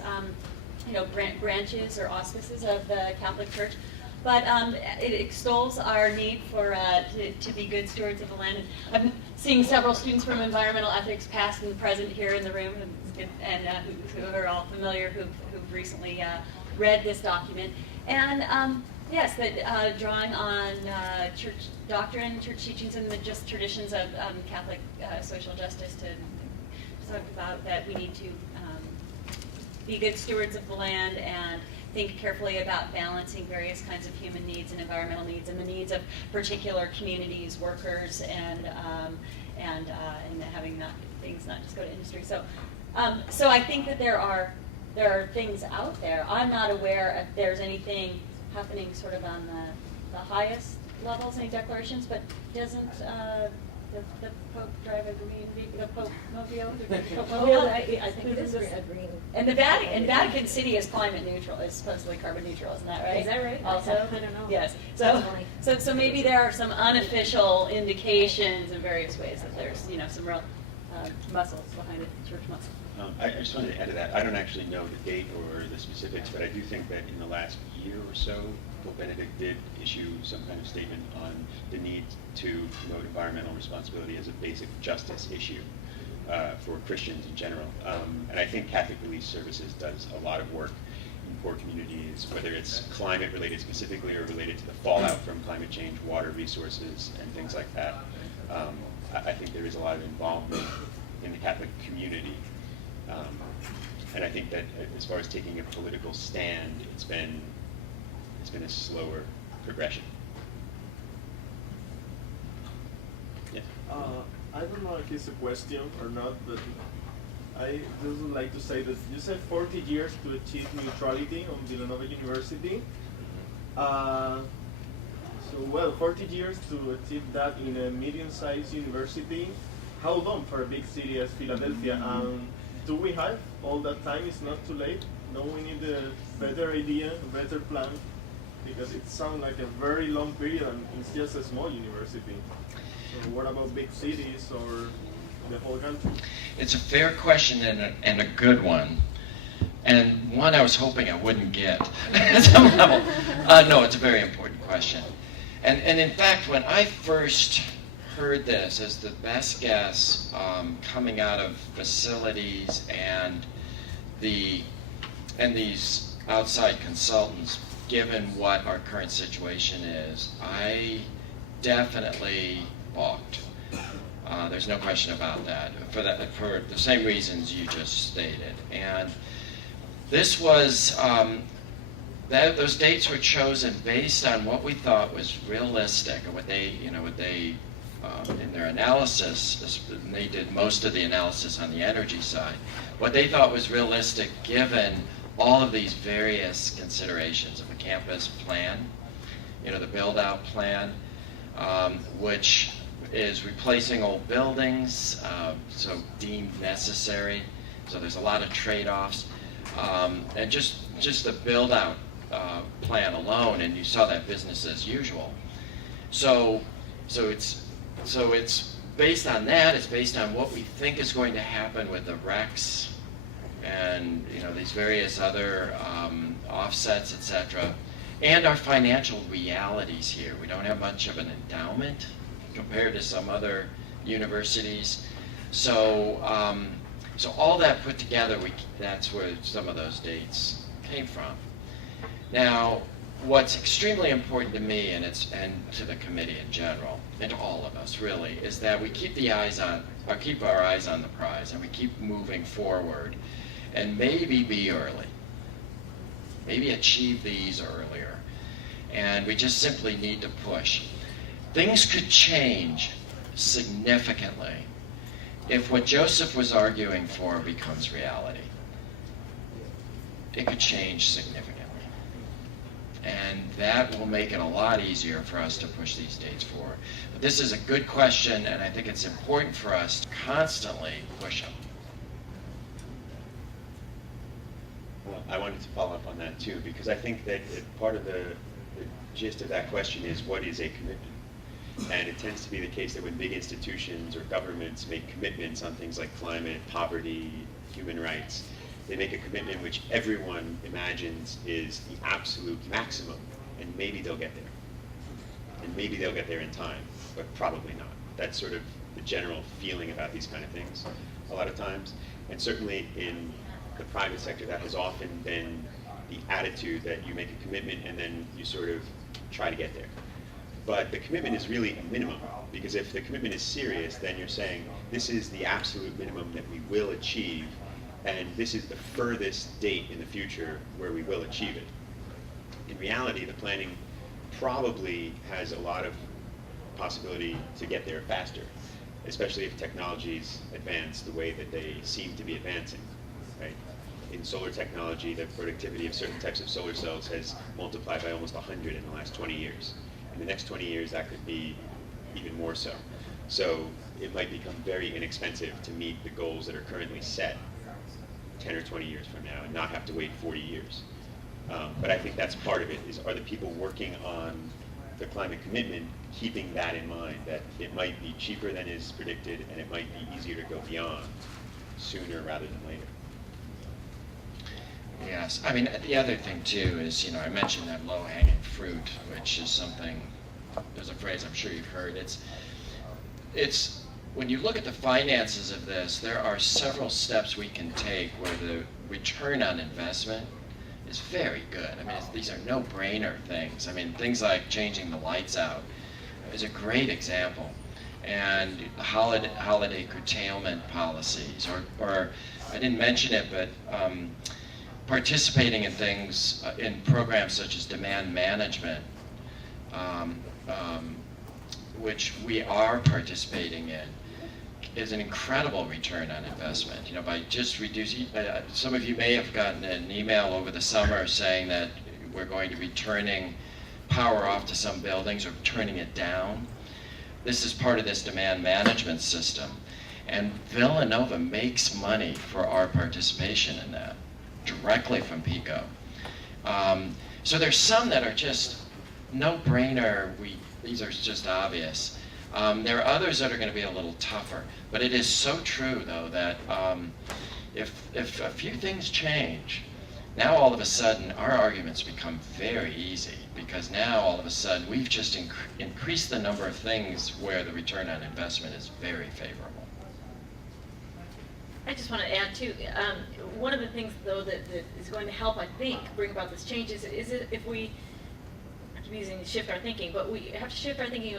branches or auspices of the Catholic Church. But it extols our need for to be good stewards of the land. And I'm seeing several students from environmental ethics, past and present, here in the room, and who are all familiar, who've recently read this document. And yes, that drawing on church doctrine, church teachings, and the just traditions of Catholic social justice to talk about that we need to be good stewards of the land and think carefully about balancing various kinds of human needs and environmental needs and the needs of particular communities, workers, and having things not just go to industry. So I think that there are things out there. I'm not aware if there's anything happening sort of on the highest levels, any declarations, but doesn't the Pope drive a green vehicle, the Pope Mobile? I think it is a green. And Vatican City is climate neutral, is supposedly carbon neutral, isn't that right? Is that right? Also? I don't know. Yes. That's funny. So maybe there are some unofficial indications in various ways that there's, some real muscles behind it, church muscle. I just wanted to add to that. I don't actually know the date or the specifics, but I do think that in the last year or so, Pope Benedict did issue some kind of statement on the need to promote environmental responsibility as a basic justice issue for Christians in general. And I think Catholic Relief Services does a lot of work in poor communities, whether it's climate related specifically or related to the fallout from climate change, water resources, and things like that. I think there is a lot of involvement in the Catholic community. And I think that as far as taking a political stand, it's been a slower progression. Yeah. I don't know if it's a question or not, but I just would like to say that you said 40 years to achieve neutrality on Villanova University. So 40 years to achieve that in a medium-sized university. How long for a big city as Philadelphia? Do we have all that time? It's not too late. No, we need a better idea, a better plan, because it sounds like a very long period and it's just a small university. So what about big cities or the whole country? It's a fair question and a good one, and one I was hoping I wouldn't get at some level. No, it's a very important question. And in fact, when I first heard this as the best guess coming out of facilities and these outside consultants, given what our current situation is, I definitely balked. There's no question about that, for the same reasons you just stated. And this was, those dates were chosen based on what we thought was realistic, and what they in their analysis, and they did most of the analysis on the energy side, what they thought was realistic given all of these various considerations of a campus plan, the build-out plan, which is replacing old buildings, so deemed necessary. So there's a lot of trade-offs, and just the build-out plan alone, and you saw that business as usual. So it's based on that. It's based on what we think is going to happen with the RECs and these various other offsets, etc., and our financial realities here. We don't have much of an endowment compared to some other universities. So all that put together, that's where some of those dates came from. Now, what's extremely important to me and to the committee in general, and to all of us really, is that we keep our eyes on the prize, and we keep moving forward, and maybe be early, maybe achieve these earlier, and we just simply need to push. Things could change significantly if what Joseph was arguing for becomes reality. It could change significantly. And that will make it a lot easier for us to push these dates forward. But this is a good question, and I think it's important for us to constantly push them. Well, I wanted to follow up on that too, because I think that part of the gist of that question is, what is a commitment? And it tends to be the case that when big institutions or governments make commitments on things like climate, poverty, human rights, they make a commitment which everyone imagines is the absolute maximum, and maybe they'll get there. And maybe they'll get there in time, but probably not. That's sort of the general feeling about these kind of things a lot of times. And certainly in the private sector, that has often been the attitude, that you make a commitment and then you sort of try to get there. But the commitment is really a minimum, because if the commitment is serious, then you're saying, this is the absolute minimum that we will achieve And this is the furthest date in the future where we will achieve it. In reality, the planning probably has a lot of possibility to get there faster, especially if technologies advance the way that they seem to be advancing, right? In solar technology, the productivity of certain types of solar cells has multiplied by almost 100 in the last 20 years. In the next 20 years, that could be even more so. So it might become very inexpensive to meet the goals that are currently set 10 or 20 years from now and not have to wait 40 years. But I think that's part of it, is are the people working on the climate commitment keeping that in mind, that it might be cheaper than is predicted and it might be easier to go beyond sooner rather than later. Yes, I mean, the other thing too is, I mentioned that low-hanging fruit, which is something, there's a phrase I'm sure you've heard, it's when you look at the finances of this, there are several steps we can take where the return on investment is very good. I mean, these are no-brainer things. I mean, things like changing the lights out is a great example. And holiday curtailment policies, or I didn't mention it, but participating in things, in programs such as demand management, which we are participating in, is an incredible return on investment. By just reducing, some of you may have gotten an email over the summer saying that we're going to be turning power off to some buildings or turning it down. This is part of this demand management system. And Villanova makes money for our participation in that, directly from PICO. So there's some that are just no-brainer, these are just obvious. There are others that are going to be a little tougher, but it is so true, though, that if a few things change, now all of a sudden our arguments become very easy, because now all of a sudden we've just increased the number of things where the return on investment is very favorable. I just want to add too, one of the things though that is going to help, I think, bring about this change is if we, I keep using shift our thinking, but we have to shift our thinking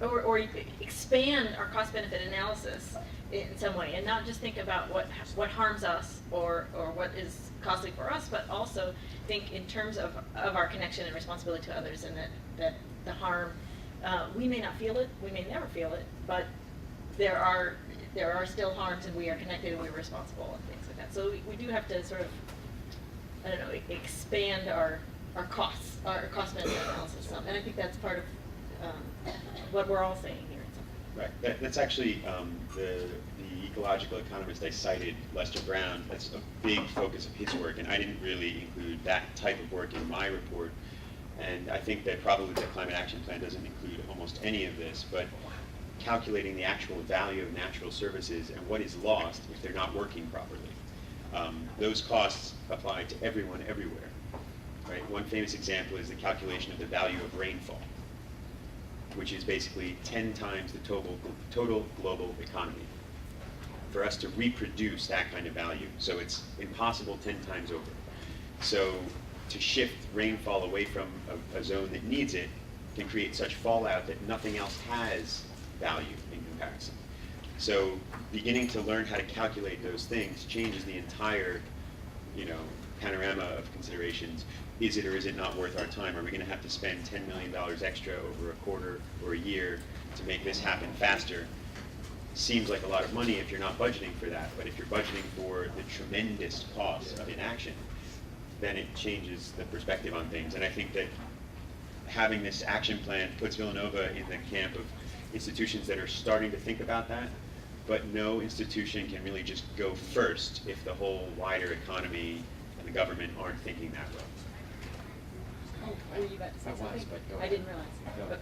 or expand our cost benefit analysis in some way, and not just think about what harms us or what is costly for us, but also think in terms of our connection and responsibility to others, and that the harm, we may not feel it, we may never feel it, but there are still harms, and we are connected and we're responsible and things like that. So we do have to sort of, I don't know, expand our costs, our cost benefit analysis. And I think that's part of what we're all saying here. Right. That's actually the ecological economist I cited, Lester Brown. That's a big focus of his work, and I didn't really include that type of work in my report. And I think that probably the Climate Action Plan doesn't include almost any of this, but calculating the actual value of natural services and what is lost if they're not working properly. Those costs apply to everyone everywhere. Right? One famous example is the calculation of the value of rainfall, which is basically 10 times the total global economy. For us to reproduce that kind of value, so it's impossible 10 times over. So to shift rainfall away from a zone that needs it can create such fallout that nothing else has value in comparison. So beginning to learn how to calculate those things changes the entire, panorama of considerations. Is it or is it not worth our time? Are we going to have to spend $10 million extra over a quarter or a year to make this happen faster? Seems like a lot of money if you're not budgeting for that, but if you're budgeting for the tremendous cost of inaction, then it changes the perspective on things. And I think that having this action plan puts Villanova in the camp of institutions that are starting to think about that, but no institution can really just go first if the whole wider economy and the government aren't thinking that way. Were you about to say something? But I didn't realize.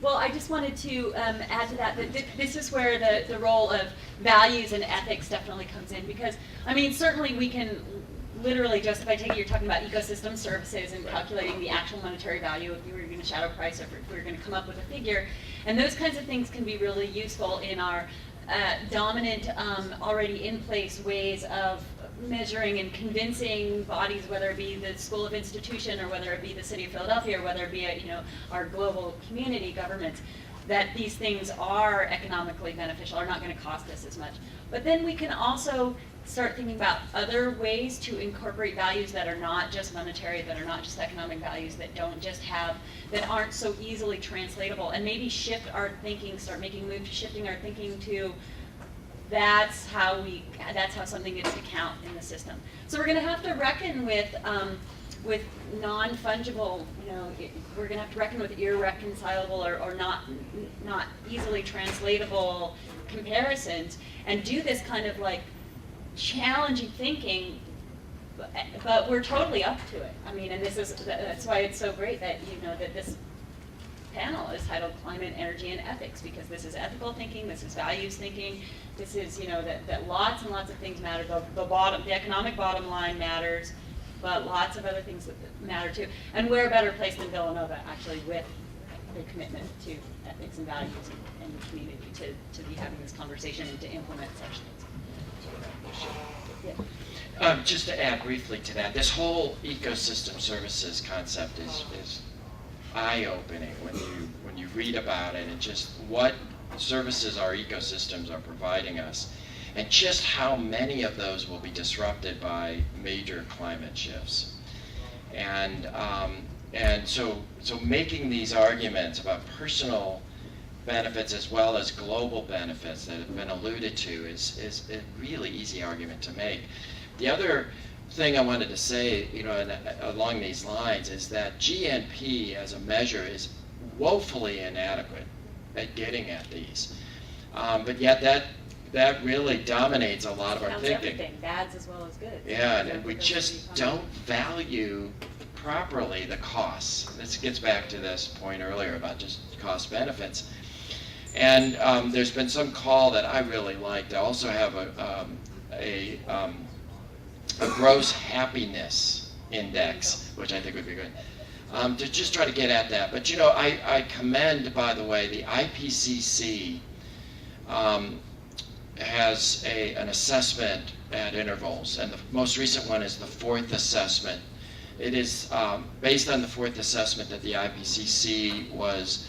Well, I just wanted to add to that this is where the role of values and ethics definitely comes in, because, certainly we can literally just, if I take it you're talking about ecosystem services and calculating the actual monetary value if you were going to shadow price or if we were going to come up with a figure, and those kinds of things can be really useful in our dominant, already in place ways of measuring and convincing bodies, whether it be the school of institution or whether it be the city of Philadelphia or whether it be our global community governments, that these things are economically beneficial, are not going to cost us as much. But then we can also start thinking about other ways to incorporate values that are not just monetary, that are not just economic values, that don't just have, that aren't so easily translatable, and maybe shift our thinking, start making moves, shifting our thinking to that's how something gets to count in the system. So we're going to have to reckon with non-fungible, we're going to have to reckon with irreconcilable or not easily translatable comparisons, and do this kind of like challenging thinking, but we're totally up to it. I mean, and that's why it's so great that that this panel is titled Climate, Energy, and Ethics, because this is ethical thinking, this is values thinking, this is that lots and lots of things matter. The economic bottom line matters, but lots of other things that matter too. And we're a better place than Villanova, actually, with the commitment to ethics and values and the community to be having this conversation and to implement such things. Yeah. Just to add briefly to that, this whole ecosystem services concept is eye-opening when you read about it, and just what services our ecosystems are providing us, and just how many of those will be disrupted by major climate shifts. And so making these arguments about personal benefits as well as global benefits that have been alluded to is a really easy argument to make. The other thing I wanted to say, along these lines, is that GNP as a measure is woefully inadequate at getting at these, but yet that really dominates a lot of our thinking. Everything, bads as well as good. Yeah, and we just don't value properly the costs. This gets back to this point earlier about just cost benefits. And there's been some call that I really like to also have a gross happiness index, which I think would be good, to just try to get at that. But I commend, by the way, the IPCC has an assessment at intervals, and the most recent one is the fourth assessment. It is based on the fourth assessment that the IPCC was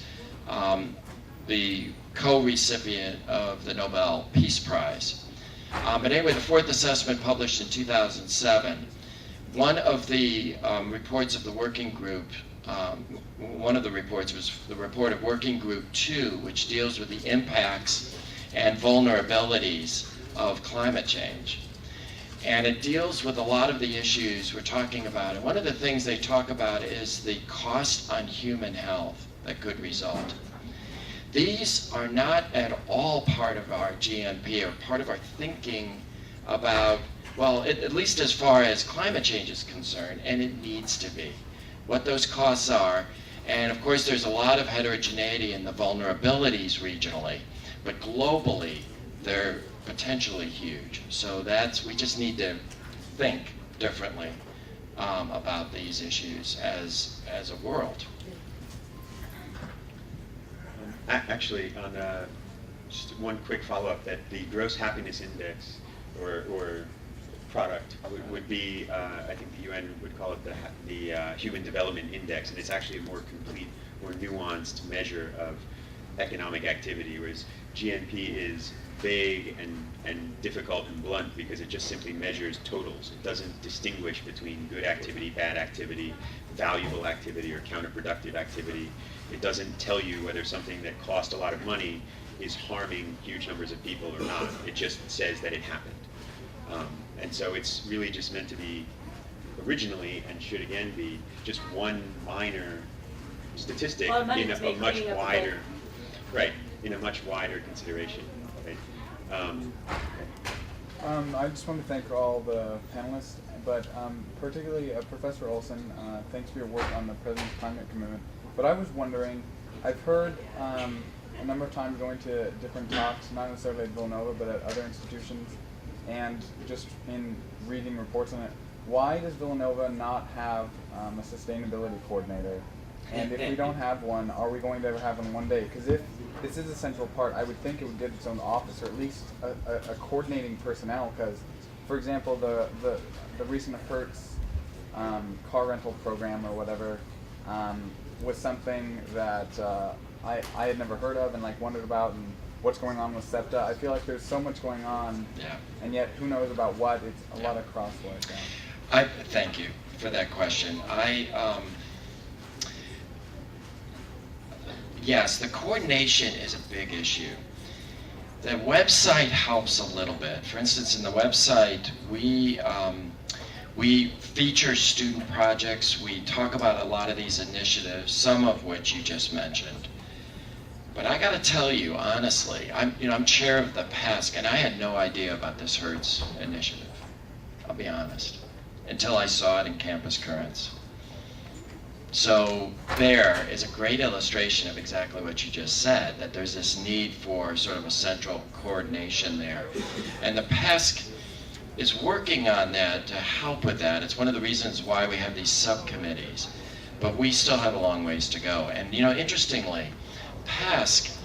the co-recipient of the Nobel Peace Prize. But anyway, the fourth assessment published in 2007, one of the reports of the working group, one of the reports was the report of Working Group 2, which deals with the impacts and vulnerabilities of climate change. And it deals with a lot of the issues we're talking about. And one of the things they talk about is the cost on human health that could result. These are not at all part of our GNP or part of our thinking about, well, at least as far as climate change is concerned, and it needs to be, what those costs are. And of course, there's a lot of heterogeneity in the vulnerabilities regionally, but globally, they're potentially huge. So we just need to think differently about these issues as a world. Actually, on just one quick follow-up, that the gross happiness index or product would be, I think the UN would call it the Human Development Index, and it's actually a more complete, more nuanced measure of economic activity, whereas GNP is vague and difficult and blunt because it just simply measures totals. It doesn't distinguish between good activity, bad activity, valuable activity, or counterproductive activity. It doesn't tell you whether something that cost a lot of money is harming huge numbers of people or not. It just says that it happened. And so it's really just meant to be originally, and should again be, just one minor statistic in a much wider, right, in a much wider consideration. Right? I just want to thank all the panelists, but particularly Professor Olson, thanks for your work on the President's Climate Commitment. But I was wondering, I've heard a number of times going to different talks, not necessarily at Villanova, but at other institutions, and just in reading reports on it, why does Villanova not have a sustainability coordinator? And if we don't have one, are we going to ever have one one day? Because if this is a central part, I would think it would get its own office, or at least a coordinating personnel, because, for example, the recent Hertz car rental program or whatever was something that I had never heard of and like wondered about, and what's going on with SEPTA. I feel like there's so much going on, Yeah. and yet who knows about what. It's a lot of crosswork. Thank you for that question. Yes, the coordination is a big issue. The website helps a little bit. For instance, in the website, we feature student projects. We talk about a lot of these initiatives, some of which you just mentioned. But I got to tell you, honestly, I'm chair of the PESC, and I had no idea about this HERTZ initiative. I'll be honest, until I saw it in Campus Currents. So there is a great illustration of exactly what you just said, that there's this need for sort of a central coordination there. And the PESC is working on that to help with that. It's one of the reasons why we have these subcommittees. But we still have a long ways to go. And interestingly, PESC,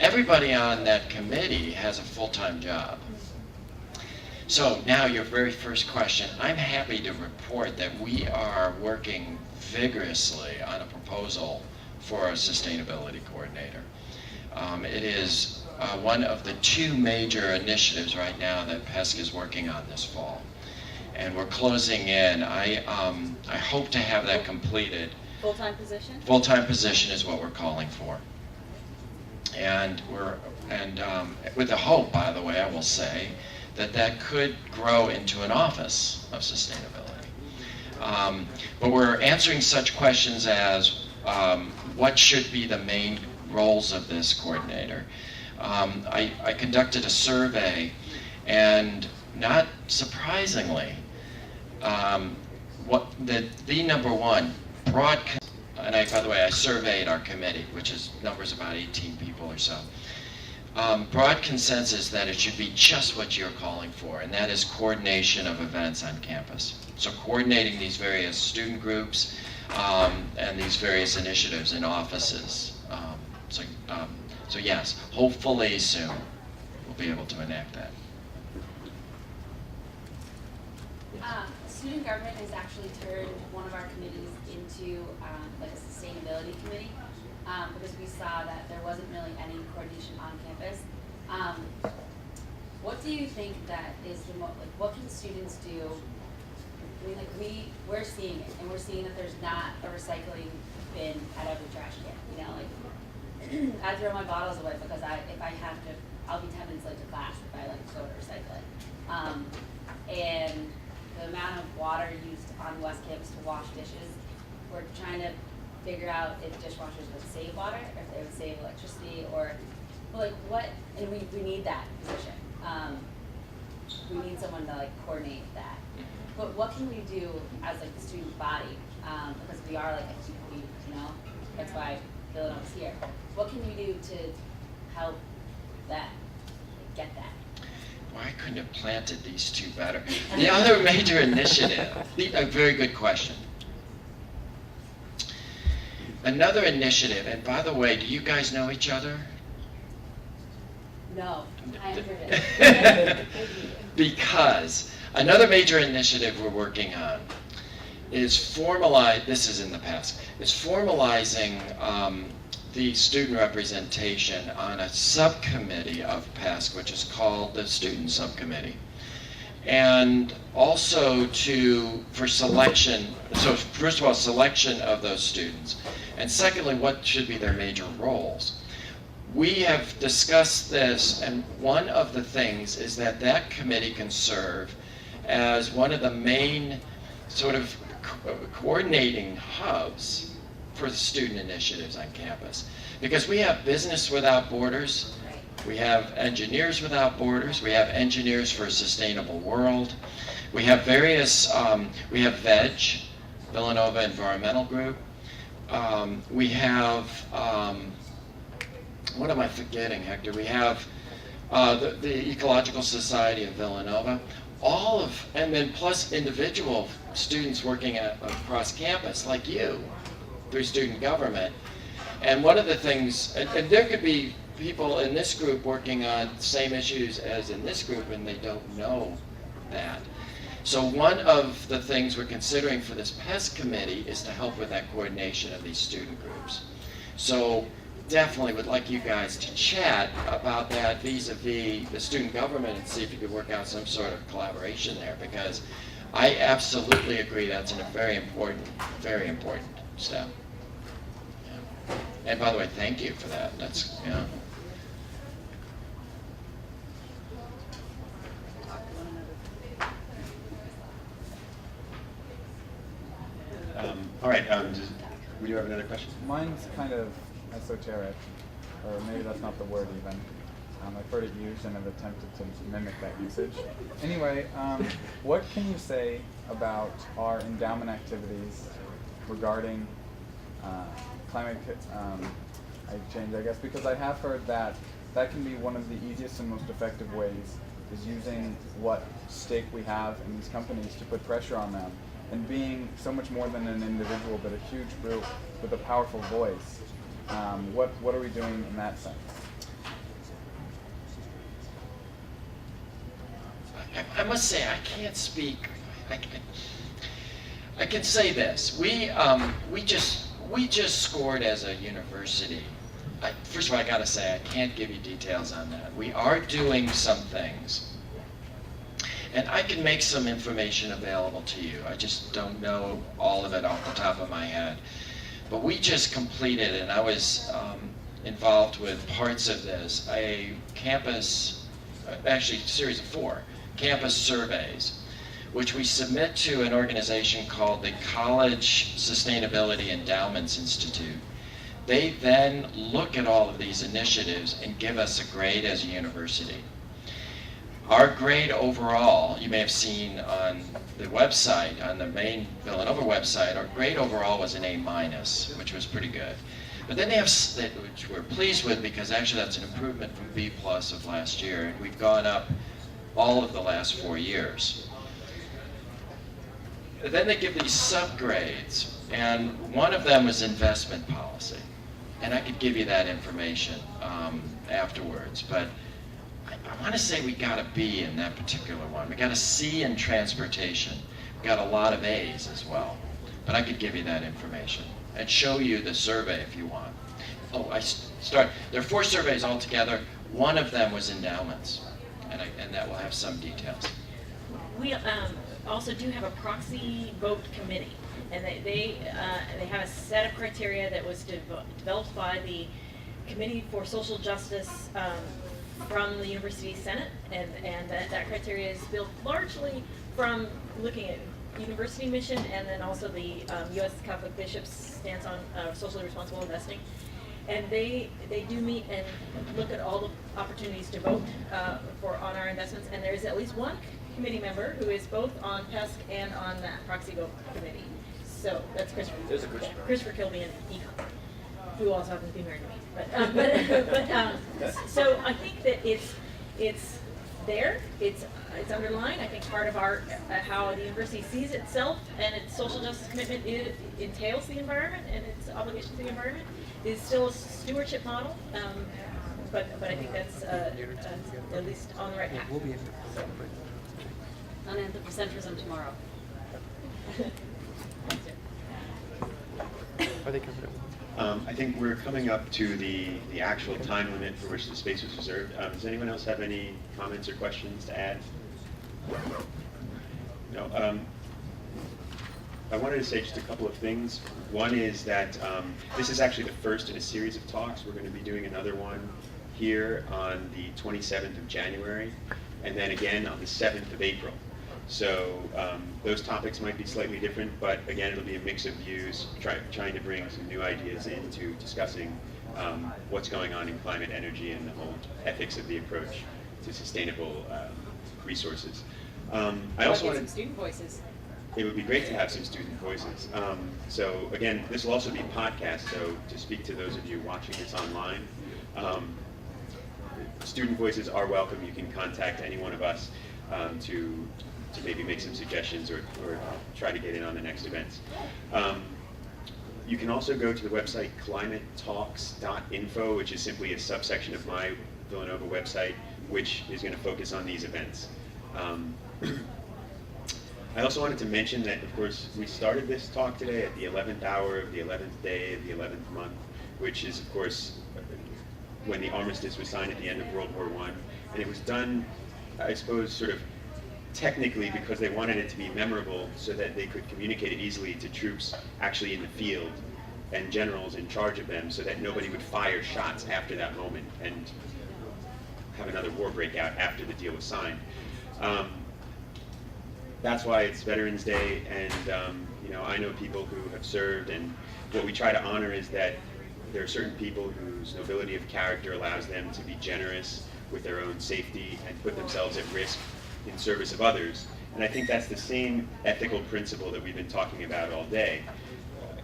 everybody on that committee has a full-time job. So now your very first question, I'm happy to report that we are working vigorously on a proposal for a sustainability coordinator. It is one of the two major initiatives right now that PESC is working on this fall. And we're closing in. I hope to have that completed. Full-time position? Full-time position is what we're calling for. And with the hope, by the way, I will say, that could grow into an office of sustainability. But we're answering such questions as what should be the main roles of this coordinator. I conducted a survey, and not surprisingly, the number one, broad, and by the way, I surveyed our committee, which numbers about 18 people or so. Broad consensus that it should be just what you're calling for, and that is coordination of events on campus. So coordinating these various student groups and these various initiatives in offices. So yes, hopefully soon we'll be able to enact that. Student government has actually turned one of our committees into like a sustainability committee because we saw that there wasn't really any coordination on campus. What do you think that is the most, like, what can students do? I mean, like we're seeing it, and we're seeing that there's not a recycling bin at every trash can. I throw my bottles away because if I have to, I'll be 10 minutes late to class if I go to recycle it. And the amount of water used on West Campus to wash dishes, we're trying to figure out if dishwashers would save water, or if they would save electricity, or like what, and we need that position. We need someone to coordinate that. But what can we do as the student body? Because we are a community, that's why Villanova's here. What can we do to help that, get that? Well, I couldn't have planted these two better. The other major initiative, a very good question. Another initiative, and by the way, do you guys know each other? No, I am driven. Because another major initiative we're working on is this is in the past, is formalizing the student representation on a subcommittee of PESC, which is called the Student Subcommittee. And also for selection, so first of all, selection of those students. And secondly, what should be their major roles. We have discussed this, and one of the things is that committee can serve as one of the main sort of coordinating hubs for the student initiatives on campus. Because we have Business Without Borders, we have Engineers Without Borders, we have Engineers for a Sustainable World, we have various, we have VEG, Villanova Environmental Group, we have, what am I forgetting, Hector? We have the Ecological Society of Villanova, and then plus individual students working across campus, like you, through student government. And one of the things, and there could be people in this group working on the same issues as in this group, and they don't know that. So one of the things we're considering for this PESC committee is to help with that coordination of these student groups. So definitely would like you guys to chat about that vis-a-vis the student government and see if you could work out some sort of collaboration there, because I absolutely agree that's a very important step. Yeah. And by the way, thank you for that. That's, yeah. All right, we do have another question. Mine's kind of esoteric, or maybe that's not the word even. I've heard it used and have attempted to mimic that usage. Anyway, what can you say about our endowment activities regarding climate change, I guess, because I have heard that that can be one of the easiest and most effective ways, is using what stake we have in these companies to put pressure on them, and being so much more than an individual, but a huge group with a powerful voice. What are we doing in that sense? I must say, I can't speak. I can say this: we just scored as a university. First of all, I got to say, I can't give you details on that. We are doing some things, and I can make some information available to you. I just don't know all of it off the top of my head. But we just completed, and I was involved with parts of this, a campus, actually a series of 4 campus surveys, which we submit to an organization called the College Sustainability Endowments Institute. They then look at all of these initiatives and give us a grade as a university. Our grade overall, you may have seen on the website, on the main Villanova website, our grade overall was an A-, which was pretty good. But then they have, which we're pleased with, because actually that's an improvement from B+ of last year, and we've gone up all of the last 4 years. Then they give these subgrades, and one of them was investment policy. And I could give you that information afterwards, but I want to say we got a B in that particular one. We got a C in transportation. We got a lot of A's as well. But I could give you that information and show you the survey if you want. Oh, there are 4 surveys altogether. One of them was endowments, and that will have some details. We also do have a proxy vote committee, and they have a set of criteria that was developed by the Committee for Social Justice from the University Senate, and that criteria is built largely from looking at university mission, and then also the U.S. Catholic Bishops' stance on socially responsible investing. And they do meet and look at all the opportunities to vote on our investments, and there's at least one committee member who is both on PESC and on that proxy vote committee. So that's Christopher. There's a Christopher. Christopher Kilby and Econ, who also happens to be married to me. So I think that it's there. It's underlined. I think part of our how the university sees itself and its social justice commitment entails the environment and its obligation to the environment is still a stewardship model. But I think that's at least on the right path. On anthropocentrism tomorrow. I think we're coming up to the actual time limit for which the space was reserved. Does anyone else have any comments or questions to add? No. I wanted to say just a couple of things. One is that this is actually the first in a series of talks. We're going to be doing another one here on the 27th of January, and then again on the 7th of April. So those topics might be slightly different, but again, it'll be a mix of views, trying to bring some new ideas into discussing what's going on in climate, energy, and the whole ethics of the approach to sustainable resources. I also wanted some student voices. It would be great to have some student voices. So again, this will also be podcast, so to speak to those of you watching this online, student voices are welcome. You can contact any one of us to maybe make some suggestions or try to get in on the next events. You can also go to the website climatetalks.info, which is simply a subsection of my Villanova website, which is going to focus on these events. I also wanted to mention that, of course, we started this talk today at the 11th hour of the 11th day of the 11th month. which is, of course, when the armistice was signed at the end of World War I. And it was done, I suppose, sort of technically because they wanted it to be memorable so that they could communicate it easily to troops actually in the field and generals in charge of them, so that nobody would fire shots after that moment and have another war break out after the deal was signed. That's why it's Veterans Day, and I know people who have served, and what we try to honor is that there are certain people whose nobility of character allows them to be generous with their own safety and put themselves at risk in service of others. And I think that's the same ethical principle that we've been talking about all day.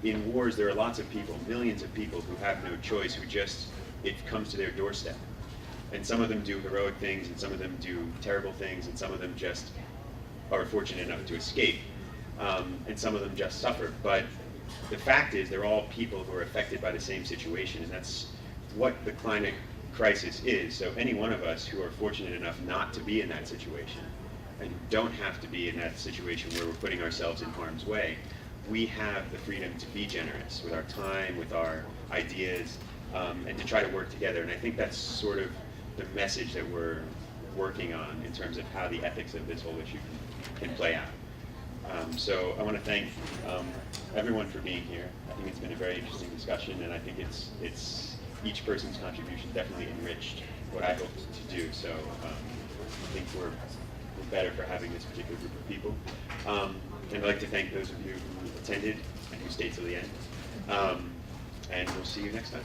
In wars, there are lots of people, millions of people who have no choice, who just, it comes to their doorstep. And some of them do heroic things, and some of them do terrible things, and some of them just are fortunate enough to escape. And some of them just suffer. But the fact is, they're all people who are affected by the same situation, and that's what the climate crisis is. So any one of us who are fortunate enough not to be in that situation, and who don't have to be in that situation where we're putting ourselves in harm's way, we have the freedom to be generous with our time, with our ideas, and to try to work together. And I think that's sort of the message that we're working on in terms of how the ethics of this whole issue can play out. So I want to thank everyone for being here. I think it's been a very interesting discussion, and I think it's each person's contribution definitely enriched what I hoped to do. So I think we're better for having this particular group of people. And I'd like to thank those of you who attended and who stayed till the end. And we'll see you next time.